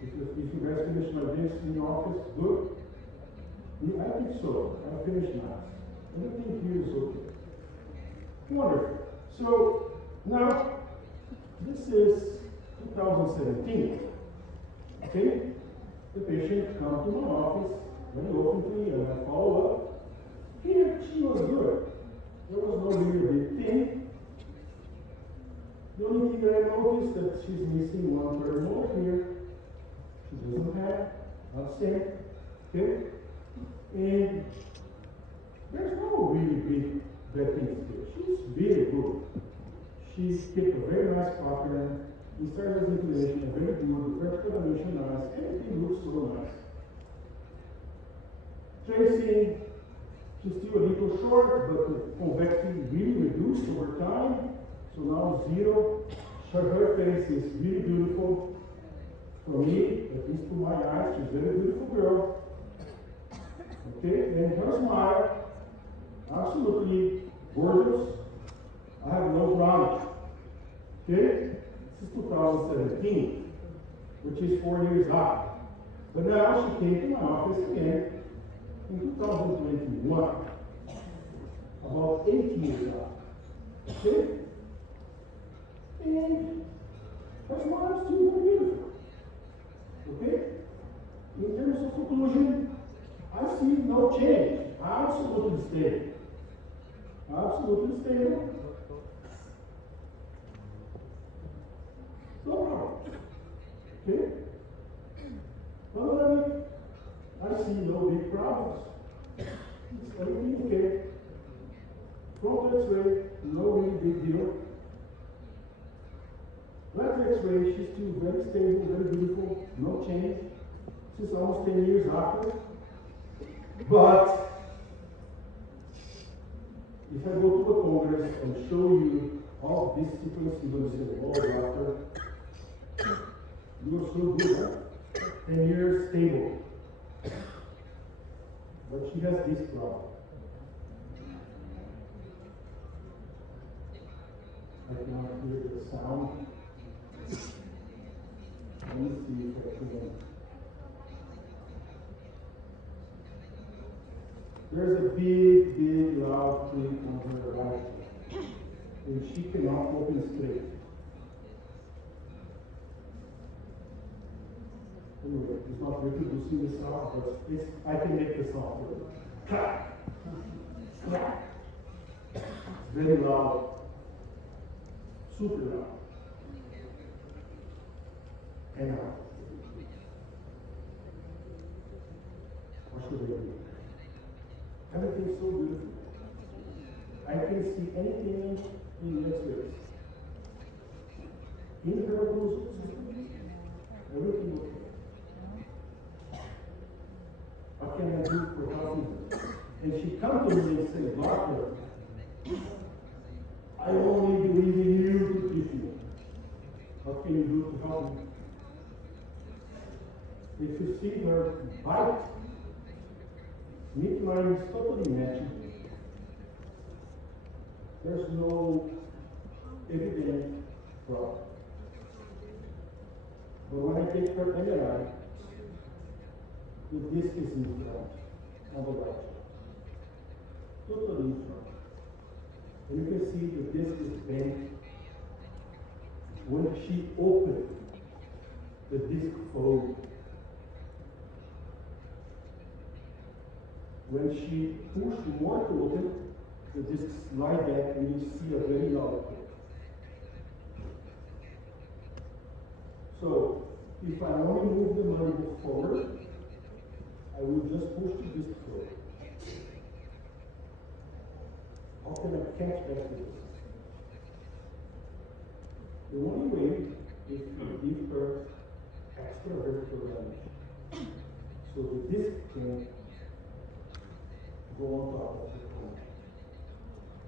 If you You guys finished my this in your office? Good? Yeah, I think so. I finished nice. Everything here is okay. Wonderful. So, now, this is 2017. Okay? The patient comes to my office very often and I follow up. Here, she was good. There was no really big thing. The only thing that I noticed that she's missing one third molar here. She doesn't have, not same. Okay? And there's no really big bad things here. She's really good. She kept a very nice pattern. Inside of inclination, very good. Vertical dimension nice. Everything looks so nice. Tracing, she's still a little short, but the convexity really reduced over time. So now 0. Her face is really beautiful. For me, at least to my eyes, she's a very beautiful girl. Okay, and her smile, absolutely gorgeous. I have no problem. Okay, this is 2017, which is 4 years after. But now she came to my office again in 2021, about 8 years after. Okay, and her smile is still very beautiful. Okay, in terms of conclusion, I see no change. Absolutely stable. Absolutely stable. No problem. Okay? Panoramic, I see no big problems. It's everything okay. Front X-ray, no really big deal. Left X-ray, she's still very stable, very beautiful, no change. This is almost 10 years after. But if I go to a congress and show you all of this sequence, you're going to say, oh, doctor, you're so good, huh? 10 years stable. But she has this problem. I cannot hear the sound. Let me see if I can. There's a big, loud click on her right, and she cannot open straight. Anyway, it's not reproducing the sound, but I can make the sound for it. Clap! Clap! It's very loud. Super loud. And now, what should I do? Everything's so beautiful. I can see anything in the X-rays. In her bosom, everything okay. What can I do for helping her? And she comes to me and says, doctor, I only believe in you to keep you. What can you do to help me? If you see her bite, midline is totally matching. There's no evident problem. But when I take her MRI, the disc is in front, on the right side. Totally in front. And you can see the disc is bent. When she opened, the disc folded. When she pushed more to open, the disc slide back and you see a very large hole. So, if I only move the mandible forward, I will just push the disc forward. How can I catch back the disc? The only way is to give her extra vertical damage. So the disc can go on top of the cone.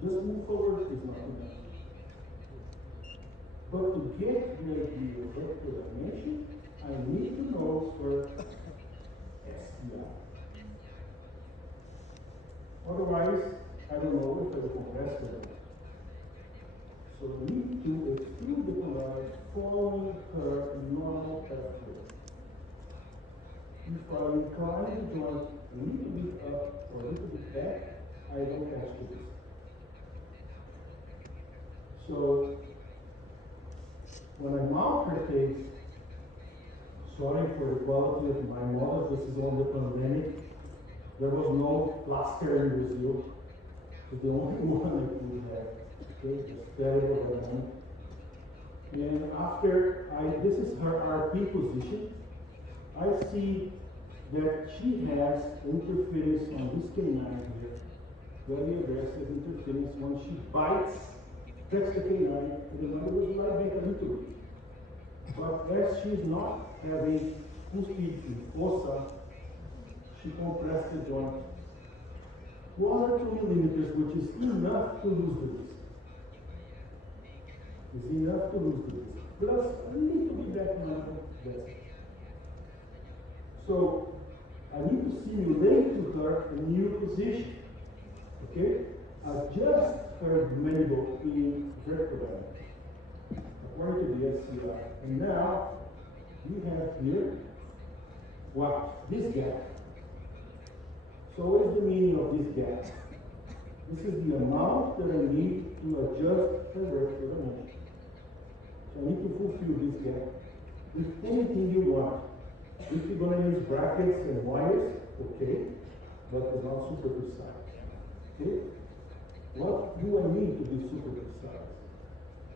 Just move forward is not enough. But to get the idea of vertical dimension, I need to know for SDI. Otherwise, I don't know if I will compress or not. So we need to extrude the condyle following her normal pathway. if I incline the joint a little bit up or a little bit back, I don't catch the disc. So when I mount her case, sorry for the quality of my model, this is on the pandemic. There was no plaster in Brazil. It's the only one that we have. Okay, it's terrible at home. And after this is her RP position, I see that she has interference on this canine here. Very aggressive interference. When she bites, that's the canine, and the mother was right back a little bit. But as she's not having full speed fossa, she compressed the joint 1 or 2 millimeters, which is enough to lose the disc. It's enough to lose the disc. Plus a little bit back level, that's it. So I need to simulate to her a new position. Okay? Adjust her mandible in vertical according to the SCI. And now we have here this gap. So what is the meaning of this gap? This is the amount that I need to adjust her vertical dimension. So I need to fulfill this gap with anything you want. If you're going to use brackets and wires, okay, but it's not super precise. Okay? What do I need to be super precise?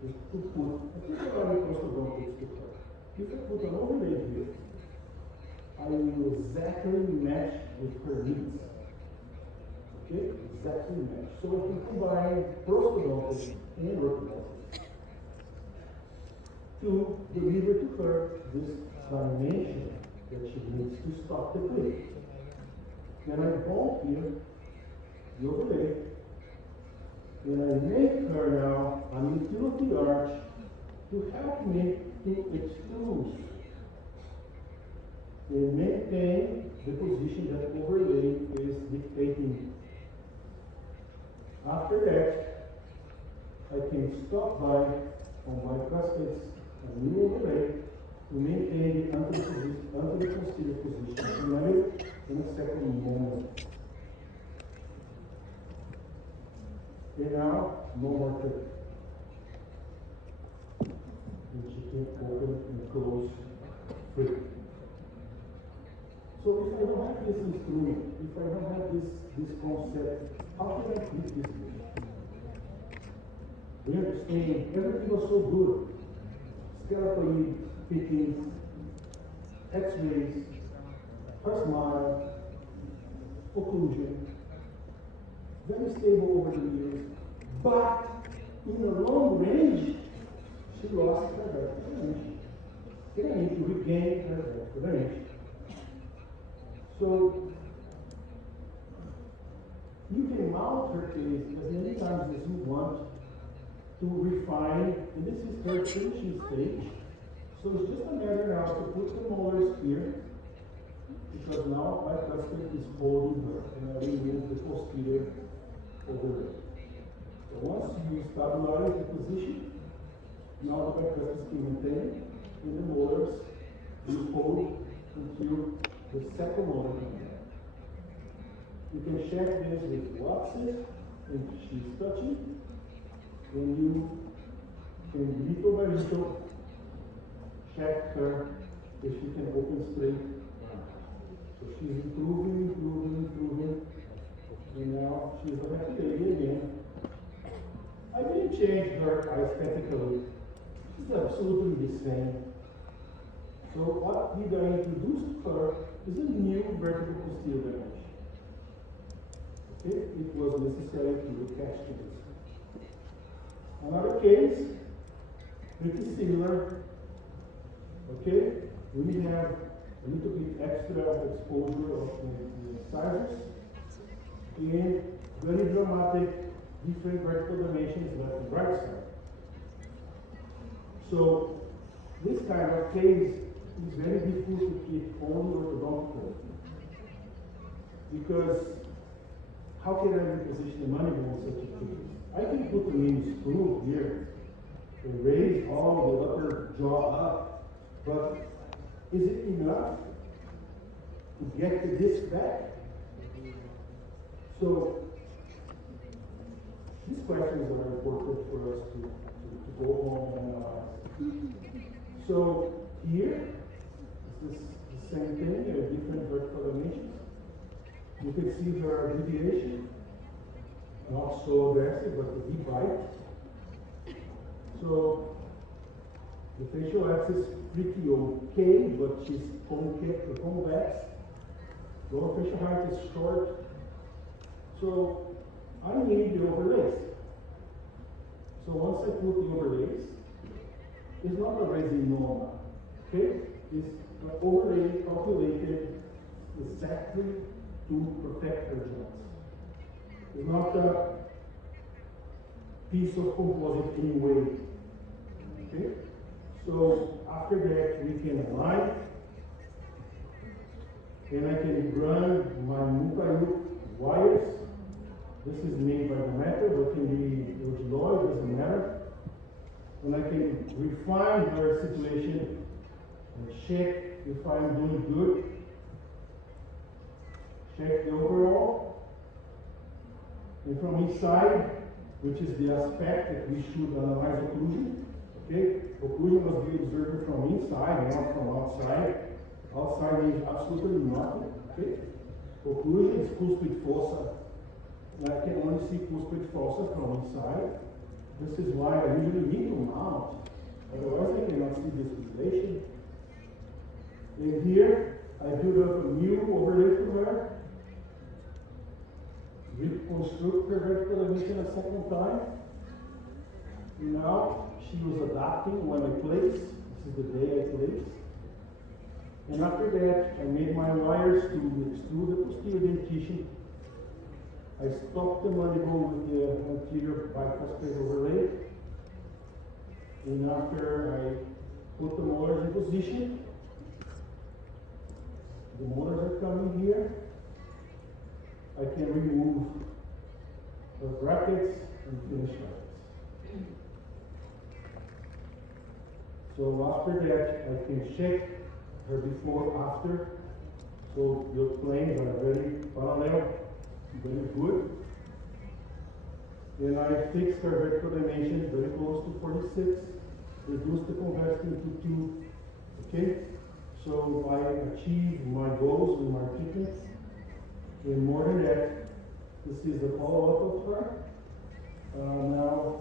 Is to put a temporary prosthodontic to her. If I put an overlay here, I will exactly match with her needs. Okay? Exactly match. So I can combine prosthodontic and orthodontic to deliver to her this dimension that she needs to stop the clip. Then I bump here the overlay, and I make her now an utility arch to help me to extrude and maintain the position that overlay is dictating. After that, I can stop by on my caskets a new overlay to maintain the anterior-posterior position in a second moment. And now, no more clip. And she can open and close free. So if I don't have this instrument, if I don't have this concept, how can I treat this thing? We understand everything was so good. Scalpel picking, x-rays, her smile, occlusion, very stable over the years, but in the long range, she lost her vertical range. Then I need to regain her vertical range. So you can mount her case as many times as you want to refine, and this is her finishing stage. So it's just a matter now to put the molars here, because now my custom is holding her, and I remove the posterior overlay. So once you stabilize the position, now the back custom can maintain, and the molars will hold until the second molar comes out. You can check this with waxes, if she's touching, and you can little by little check her if she can open straight. So she's improving, and now she's a happy lady again. I didn't change her aesthetically. She's absolutely the same. So what did I introduce to her is a new vertical posterior dimension. Okay, it was necessary to catch to this. Another case, pretty similar. Okay, we have a little bit extra exposure of the incisors and very dramatic different vertical dimensions left and right side. So this kind of case is very difficult to keep only orthodontical, because how can I reposition the mandible in such a case? I can put the main screw here and raise all the upper jaw up, but is it enough to get the disc back. So these questions are important for us to go home and analyze. So here, this is the same thing, different vertical dimensions. You can see her deviation, not so aggressive, but the deep right. So the facial axis is pretty okay, but she's convex. Lower facial height is short. So I need the overlays. So once I put the overlays, it's not a resinoma, okay? It's an overlay calculated exactly to protect her joints. It's not a piece of composite anyway, okay? So after that, we can align, and I can run my multi-loop wires. This is made by the method, but can be Lloyd, doesn't matter. And I can refine her situation and check if I'm doing good. Check the overall. And from inside, which is the aspect that we should analyze occlusion. Okay? Occlusion must be observed from inside, not from outside. Outside means absolutely nothing. Okay? Occlusion is cuspid fossa. And I can only see cuspid fossa from inside. This is why I usually need to mount. Otherwise, I cannot see this relation. And here, I build up a new overlay for her. Reconstruct her vertical dimension a second time. Now, she was adapting when I placed. This is the day I placed. And after that, I made my wires to extrude the posterior dentition. I stopped the mandible with the anterior bicuspid overlay. And after I put the molars in position, the molars are coming here. I can remove the brackets and finish brackets. So after that, I can check her before, after. So the planes are very parallel, very good. Then I fixed her vertical dimension very close to 46, reduced the convexity to 2. Okay? So I achieved my goals with my treatments. And more than that, this is a follow-up of her. Now,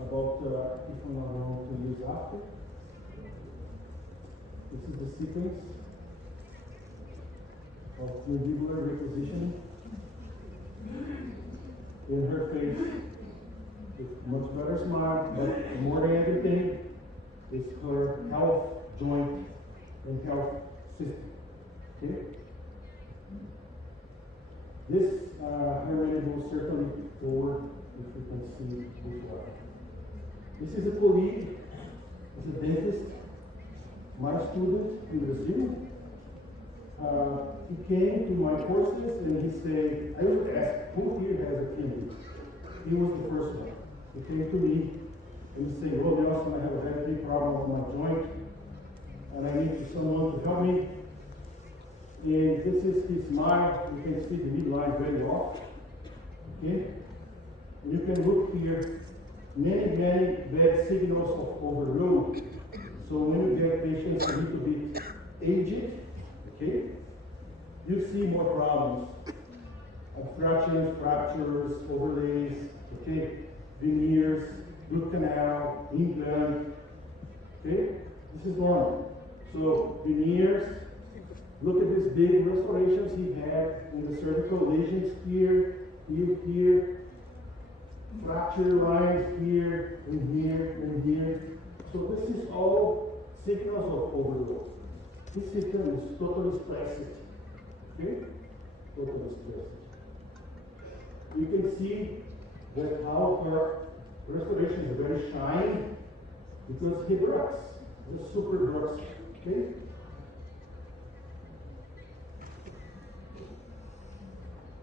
about if I'm not wrong, 2 years after. This is the sequence of mandibular repositioning. In her face, with much better smile, but more than everything, is her health, joint, and health system. Okay? This hermeneutic will certainly forward, if you can see before. This is a colleague, is a dentist, my student in Brazil. He came to my courses and he said, I would ask, who here has a kidney? He was the first one. He came to me and he said, oh Nelson, I have a very big problem with my joint and I need someone to help me. And this is his smile. You can see the midline very off. Okay? And you can look here, many bad signals of overload. So when you get patients a little bit aged, okay, you see more problems. Obstructions, fractures, overlays, okay, veneers, root canal, implant, okay? This is normal. So veneers, look at these big restorations he had in the cervical lesions here, here, fracture lines here, and here, and here. So this is all signals of overload. This system is totally stressed. Okay? Totally stressed. You can see that how her restoration is very shiny because he drugs. He's super drugs. Okay?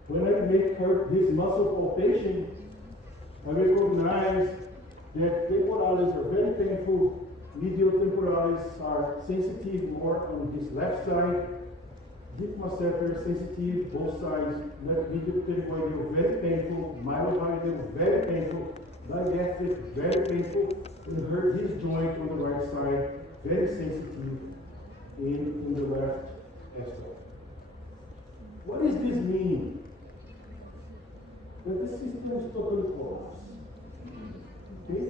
When I make her this muscle palpation, I recognize that temporalis are very painful. Medial temporalis are sensitive more on this left side. Deep masseter, sensitive, both sides, left medial pterygoidal, very painful, myelomyelial, very painful, digastric, very painful, and hurt his joint on the right side, very sensitive, in the left as well. What does this mean? That the system is totally collapsed. Okay?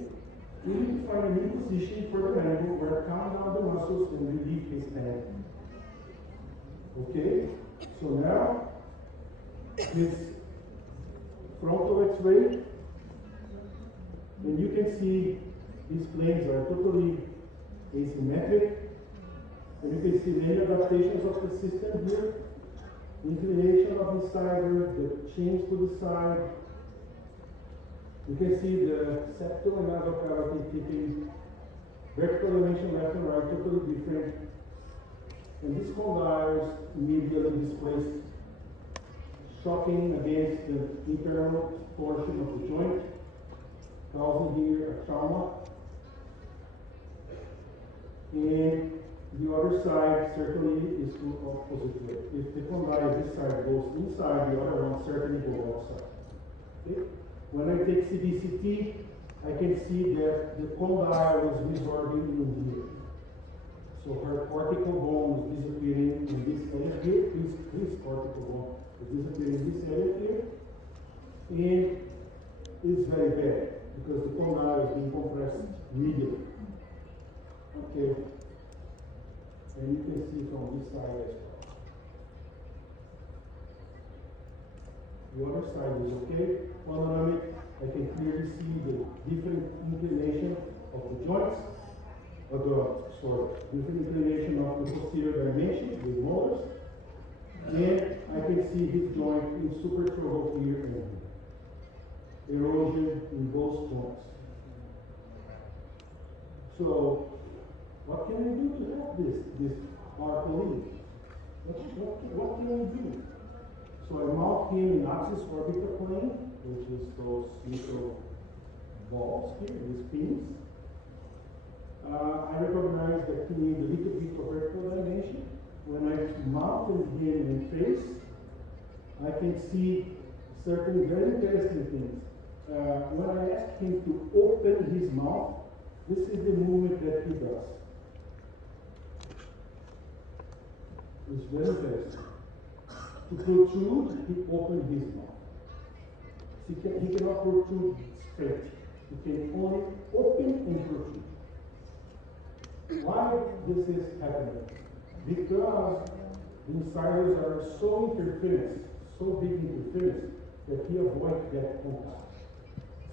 We need to find a new position for the mandible where calm down the muscles and relieve his pain. Okay? So now, his frontal X-ray, and you can see these planes are totally asymmetric, and you can see many adaptations of the system here. Inclination of the incisor, the change to the side. You can see the septal and nasal cavity taking vertical elevation left and right, totally different. And these condyles immediately displaced, shocking against the internal portion of the joint, causing here a trauma. And the other side certainly is the opposite way. If the condyle this side goes inside, the other one certainly goes outside. Okay? When I take CBCT, I can see that the condyle is resorbing in here. So her cortical bone is disappearing in this area here. His cortical bone is disappearing in this area here. And it's very bad because the condyle is being compressed immediately. Okay. And you can see from this side as well. The other side is okay. Panoramic, I can clearly see the different inclination of the joints, different inclination of the posterior dimension, the molars, and I can see his joint in super trouble here and here. Erosion in both joints. So, what can we do to help this paraplegia? What can we do? So I mount him in axis orbital plane, which is those little balls here, these pins. I recognize that he needs a little bit of vertical dimension. When I mount him in face, I can see certain very interesting things. When I ask him to open his mouth, this is the movement that he does. It's very interesting. To protrude, he opened his mouth. He cannot protrude straight. He can only open and protrude. Why this is happening? Because the incisors are so interference, so big interference, that he avoids that contact.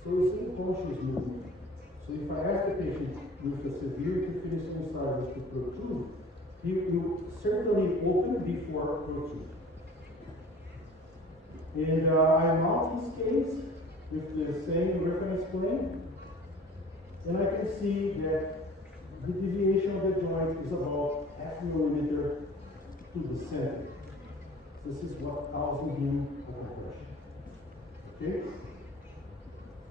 So it's an unconscious movement. So if I ask the patient with a severe interference on incisors to protrude, he will certainly open before protrude. And I mount his case with the same reference plane, and I can see that the deviation of the joint is about ½ millimeter to the center. This is what causes him a compression. Okay?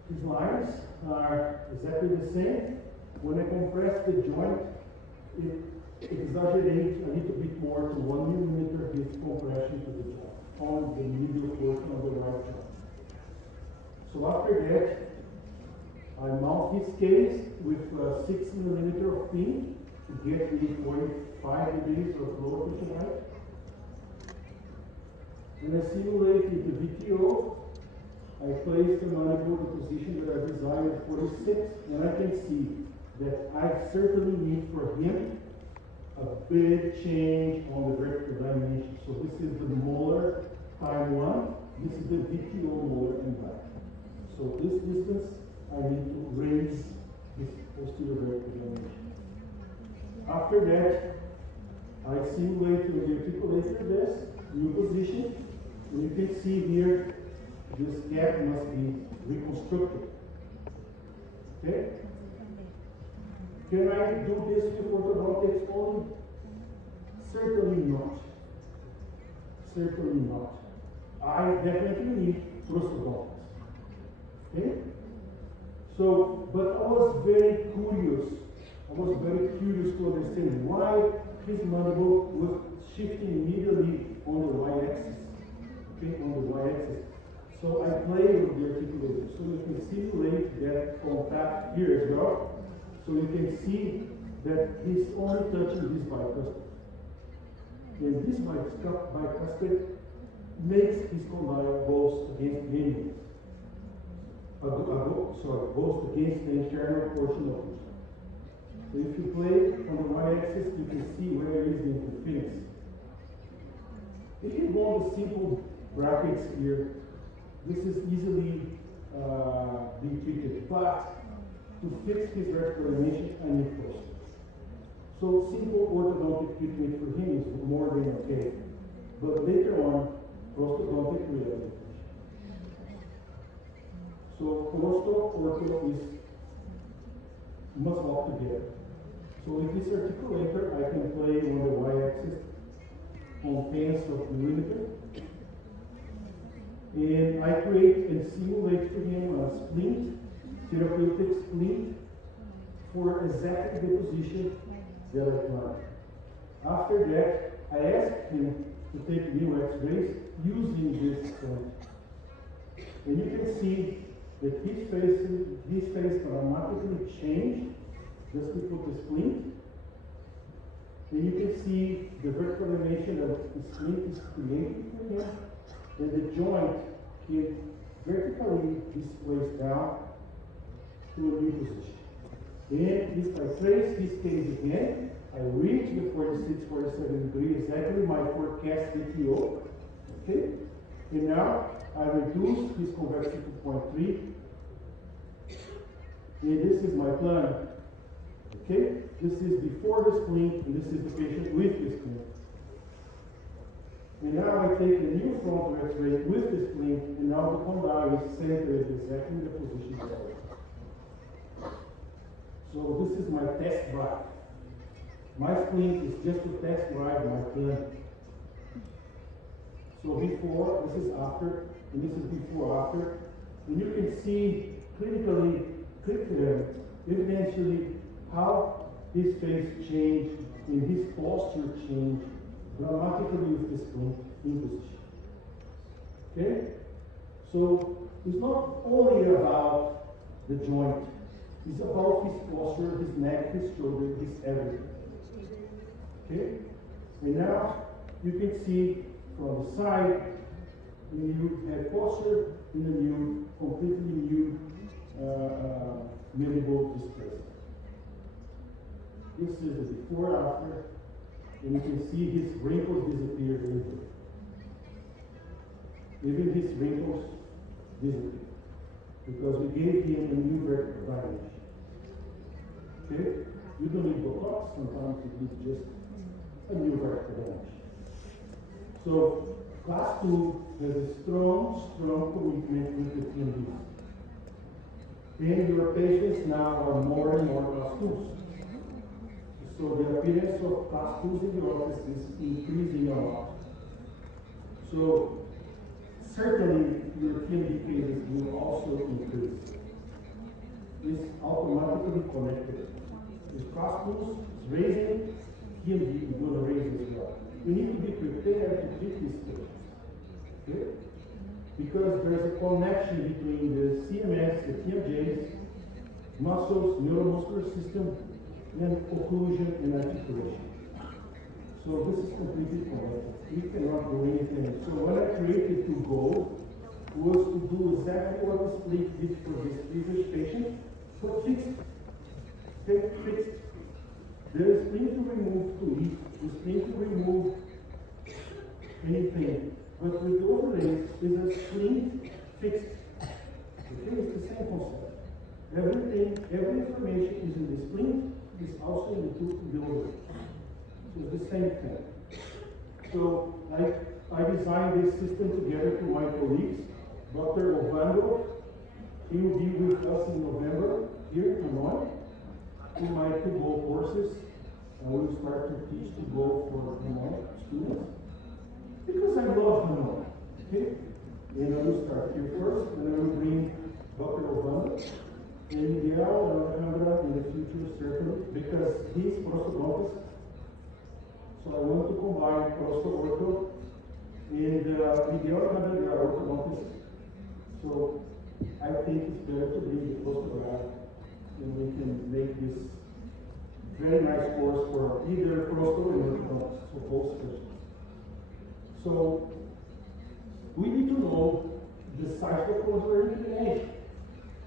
His lines are exactly the same. When I compress the joint, it exaggerates a little bit more to 1 millimeter his compression to the joint on the medial portion of the right joint. So after that, I mount his case with 6 millimeter of pin to get the 45 degrees of lower patient height. And I simulate with the VTO. I place the mandible in the position that I desire at 46, and I can see that I certainly need for him a big change on the vertical dimension. So this is the molar time 1. This is the VTO molar in back. So this distance, I need to raise this posterior vertical dimension. After that, I simulate with the articulator this new position, and you can see here this gap must be reconstructed. Okay? Can I do this with orthodontics only? Certainly not. Certainly not. I definitely need prosthodontics. Okay? So, but I was very curious. I was very curious to understand why his mandible was shifting immediately on the y-axis. Okay, on the y-axis. So I play with the articulator. So you can simulate that contact here as well. So you can see that he's only touching this bicuspid. And this bicuspid makes his condyle both against the both against the internal portion of it. So if you play on the y-axis, you can see where is the interference. If you go on the simple brackets here, this is easily be treated, but to fix his vertical animation, I need first. So simple orthodontic treatment for him is more than okay, but later on, prosthodontic rehabilitation. So ortho is must walk together. So with this articulator, I can play on the y-axis on tenths of millimeter. And I create and simulate for him a splint, therapeutic splint, for exactly the position that I planned. After that, I asked him to take new x-rays using this splint. And you can see that his face dramatically changed just before the splint. And you can see the vertical animation that the splint is creating for him. And the joint can vertically displace down to a new position. And if I trace his case again, I reach the 46, 47 degree, exactly my forecast VTO. Okay? And now I reduce his convexity to 0.3. And this is my plan. Okay? This is before the splint, and this is the patient with the splint. And now I take a new frontal X-ray with the splint, and now the condyle is centered exactly in the position that I want. So this is my test drive. My splint is just to test drive my plan. So before, this is after, and this is before after. And you can see clinically, evidentially, how his face changed and his posture changed dramatically with the splint in position. Okay? So it's not only about the joint, it's about his posture, his neck, his shoulder, his everything. Okay? And now you can see from the side, a new head posture and a new, completely new mandible displacement. This is the before after, and you can see his wrinkles disappear later. Even his wrinkles disappear because we gave him a new vertical dimension. Okay? You don't need Botox, sometimes you need just a new vertical dimension. So, class 2 has a strong commitment with the TMD. And your patients now are more and more class 2s. So the appearance of class 2s in the office is increasing a lot. So certainly your TMD cases will also increase. It's automatically connected. If class 2s is raising, TMD is going to raise as well. We need to be prepared to treat these patients. Okay? Because there's a connection between the CMS, the TMJs, muscles, neuromuscular system, and occlusion and articulation. So this is completely connected. We cannot do anything. So what I created to go was to do exactly what the split did for this previous patient, but fixed. Okay, fixed. There is nothing to remove to eat. There's nothing to remove anything. But with the overlays is a splint fixed. Okay, it's the same concept. Everything, every information is in the splint, is also in the tooth to the overlay. So it's the same thing. So I designed this system together to my colleagues. Dr. Ovando, he will be with us in November here in Hanoi. In my to-go courses, I will start to teach to-go for Hanoi students. Because I love Hanoi, okay? And I will start here first, and I will bring Dr. Ovando, and Miguel and Alejandra in the future, certainly, because he's prosthodontist. So I want to combine prosto-ortho And Miguel is another orthodontist. So I think it's better to bring the close to God, and we can make this very nice course for either prosto and orthodontist, so both specialists. So we need to know the sagittal consular inclination.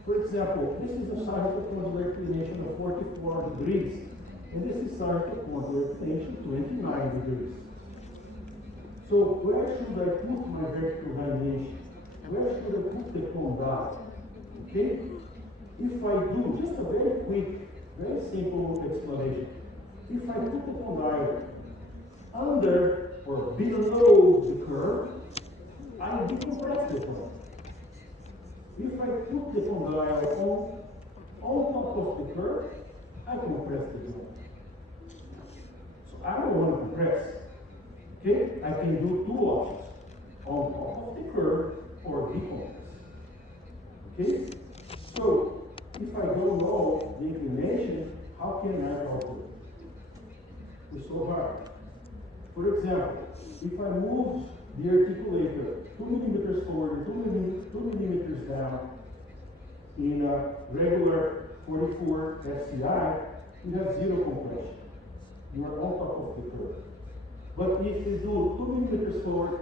For example, this is a sagittal consular inclination of 44 degrees, and this is sagittal consular inclination 29 degrees. So where should I put my vertical herniation? Where should I put the condyle? Okay? If I do just a very quick, very simple explanation. If I put the condyle under or below the curve, I decompress the joint. If I put the condyle on top of the curve, I compress the joint. So I don't want to compress. Okay? I can do two options. On top of the curve or decompress. Okay? So if I don't know the inclination, how can I alter it? It's so hard. For example, if I move the articulator 2 millimeters forward, 2 millimeters down in a regular 44 FCI, you have zero compression. You are on top of the curve. But if you do 2 millimeters forward,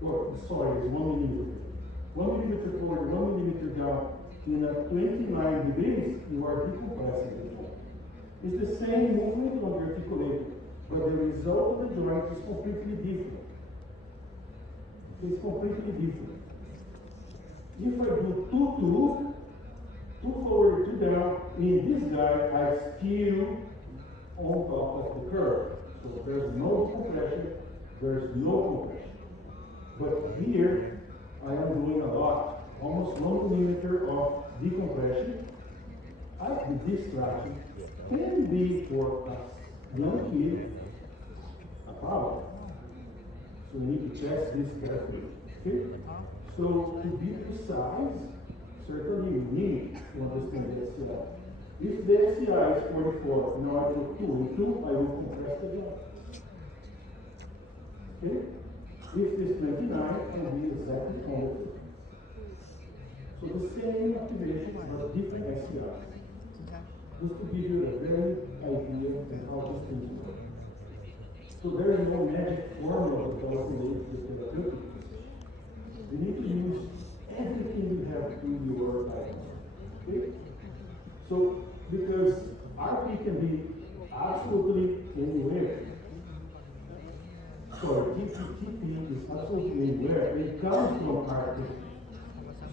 or sorry, it's 1 millimeter. 1 millimeter forward, 1 millimeter down in a 29 degrees, you are decompressing the joint. It's the same movement on the articulator, but the result of the joint is completely different. It's completely different. If I do 2 forward, 2 down, in this guy, I still on top of the curve. So there's no compression, there's no compression. But here, I am doing a lot, almost 1 millimeter of decompression. The distraction can be for a young kid a problem. So we need to test this carefully. Okay? So to be precise, certainly you need to understand the SCI. If the SCI is 44, now I do 2 and 2, I will compress the joint. Okay? If this 29, it will be exactly 22. So the same activation, but different SCI. Just to give you a very idea of how this thing works. So there is no magic formula that calculates the therapeutic position. You need to use everything you have to your diagnosis. Okay? So, because RP can be absolutely anywhere. Sorry, TP is absolutely anywhere. It comes from RP.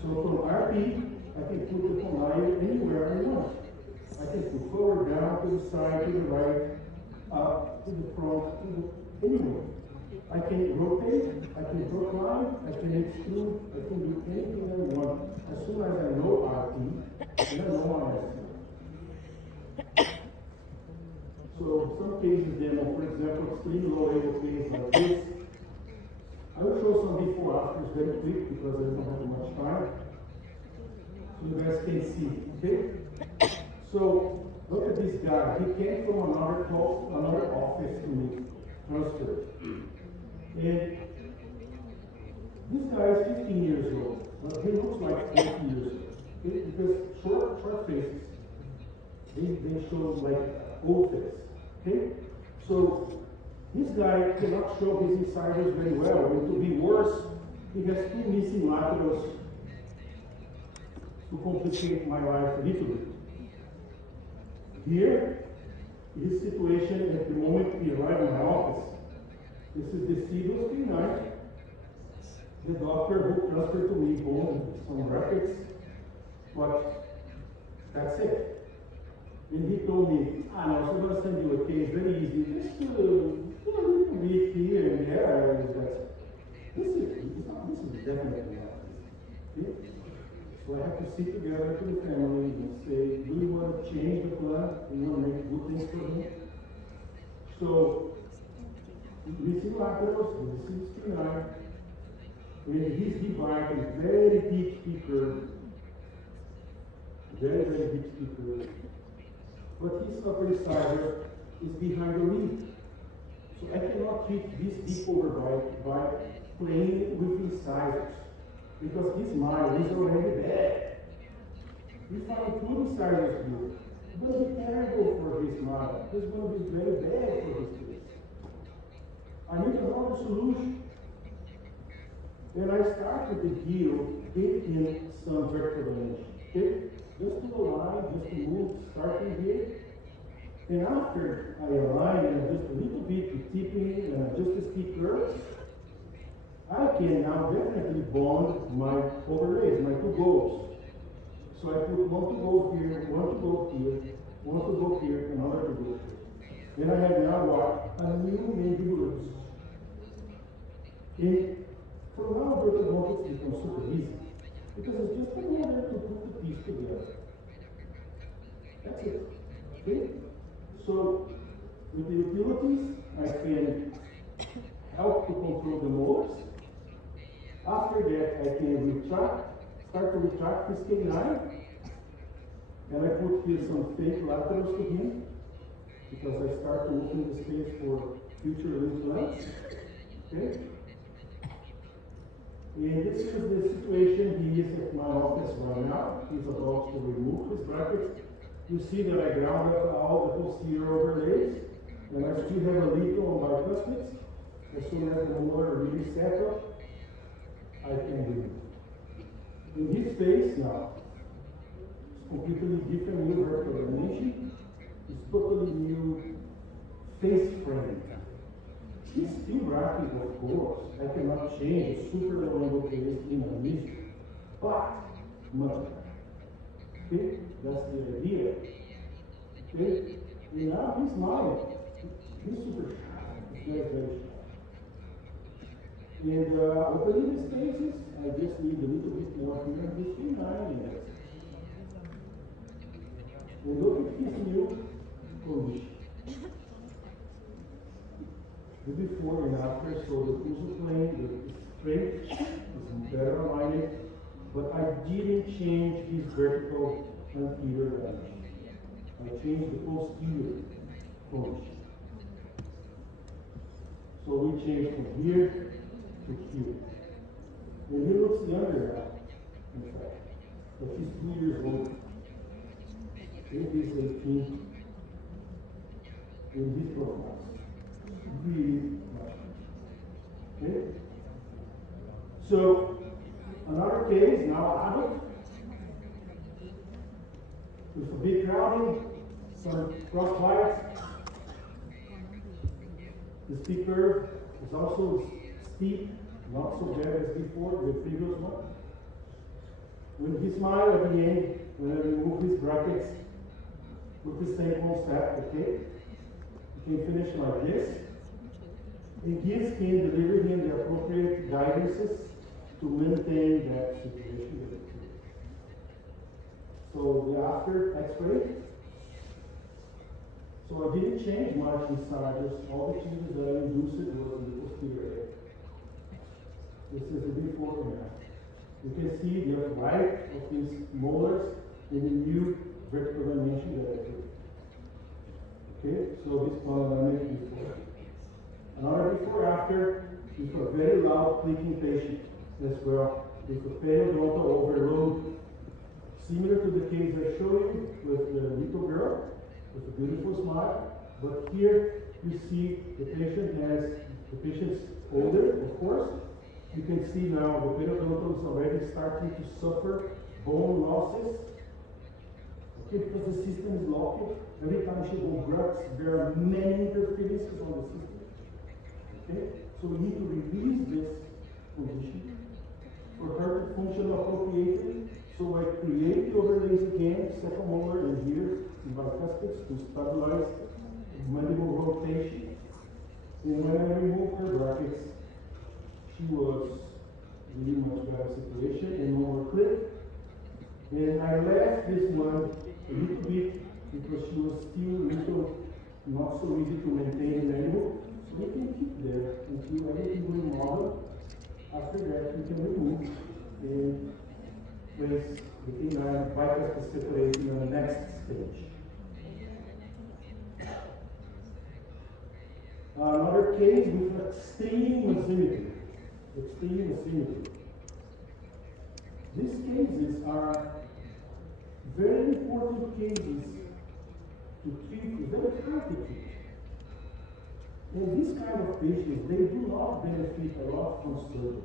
So from RP, I can put the condyle anywhere I want. I can put forward, down, to the side, to the right, up, to the front, anywhere. I can rotate, I can procline, I can extrude, I can do anything I want. As soon as I know RP, then I know my SCI. So some cases demo, for example, extreme low label case like this. I will show some before afters very quick because I don't have much time. So you guys can see, okay? So look at this guy. He came from another office to me, transferred. And this guy is 15 years old, but he looks like 40 years old. Okay? Because short faces, they show like old face. Okay? So this guy cannot show his incisors very well. And to be worse, he has 2 missing laterals to complicate my life a little bit. Here, his situation at the moment he arrived in my office. This is the Seagulls P9. The doctor who transferred to me home some brackets, but that's it. And he told me, no, so I'm going to send you a case very easy. Just a little bit here and there. This is definitely not easy. Okay? So I have to sit together to the family and say, do you want to change the plan? Do you want to make good things for him? So, missing laterals, this is P9. And his divide is very deep speaker. Very, very deep speaker. But his upper incisor is behind the lip. So I cannot treat this deep over by playing with incisors because his mind is already bad. If I put incisors here, it's going to be terrible for his mind. It's going to be very bad for his kids. I need another solution. Then I started the deal, gave him some vertical dimension. Okay? Just to align, just to move, starting here. And after I align and adjust a little bit to tipping and adjust the steep curves, I can now definitely bond my overlays, my two goals. So I put one to go here, one to go here, one to go here, another to go here. Then I have now what? A new mandibular position. And from now on, orthodontics becomes super easy. Because it's just a matter to put the piece together. That's it. Okay? So, with the utilities, I can help to control the molars. After that, I can start to retract his canine. And I put here some fake laterals to him, because I start to open the space for future implants. Okay? And this is the situation he is at my office right now. He's about to remove his brackets. You see that I ground up all the posterior overlays, and I still have a little on bicuspids. As soon as the molar really set up, I can remove. In his face now, it's completely different new vertical dimension. It's totally new face frame. He's still racking, of course. I cannot change a super low angle case in a measure, but much better. Okay? That's the idea. Okay? And now he's smiling. He's super sharp. He's very, very sharp. And opening the spaces, I just need a little bit more here on this canine. And look at his new condition. The before and after, so the fusion plane, the straight is better aligned, but I didn't change his vertical anterior dimension. I changed the posterior condition. So we changed from here to here. And he looks younger now, in fact, but he's 2 years old. And he's 18 in his profile. Really much. Okay? So, another case, now adult, with a big crowding, some cross bites. The steep curve is also steep, not so bad as before, the previous one. When he smiles at the end, when I remove his brackets, with the same concept, okay? You can finish like this. It gives him, deliver him the appropriate guidances to maintain that situation. So the after X-ray. So I didn't change much inside. Just all the changes that I induced was in the posterior area. This is the before and after. You can see the right of these molars in the new vertical dimension that I took. Okay, so this panoramic before. Another before after is for a very loud clicking patient as well, with a periodontal overload, similar to the case I showed you with the little girl with a beautiful smile. But here you see the patient's older, of course. You can see now the periodontal is already starting to suffer bone losses. Okay, because the system is locked. Every time she goes drugs, there are many interferences on the system. Okay? So we need to release this condition for her to function appropriately. So I create the overlays again, second molar and here in bicuspids to stabilize mandible rotation. And when I remove her brackets, she was really much better situation and no more clip. And I left this one a little bit because she was still a little not so easy to maintain the mandible. So we can keep there until everything will model. After that, we can remove and place the canine bicuspid separation on the next stage. Another case with extreme asymmetry. extreme asymmetry. These cases are very important cases to treat, very hard to treat. And these kind of patients, they do not benefit a lot from surgery.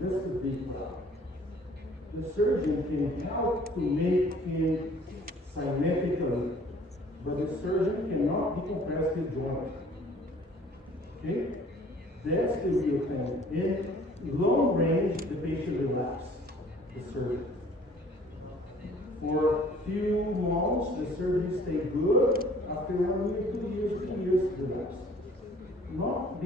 That's the big problem. The surgeon can help to make him symmetrical, but the surgeon cannot decompress the joint. Okay? That's the real thing. In long range, the patient relapses, the surgeon. For few months, the surgery stay good. After 1 year, 2 years, 3 years, relapse. Not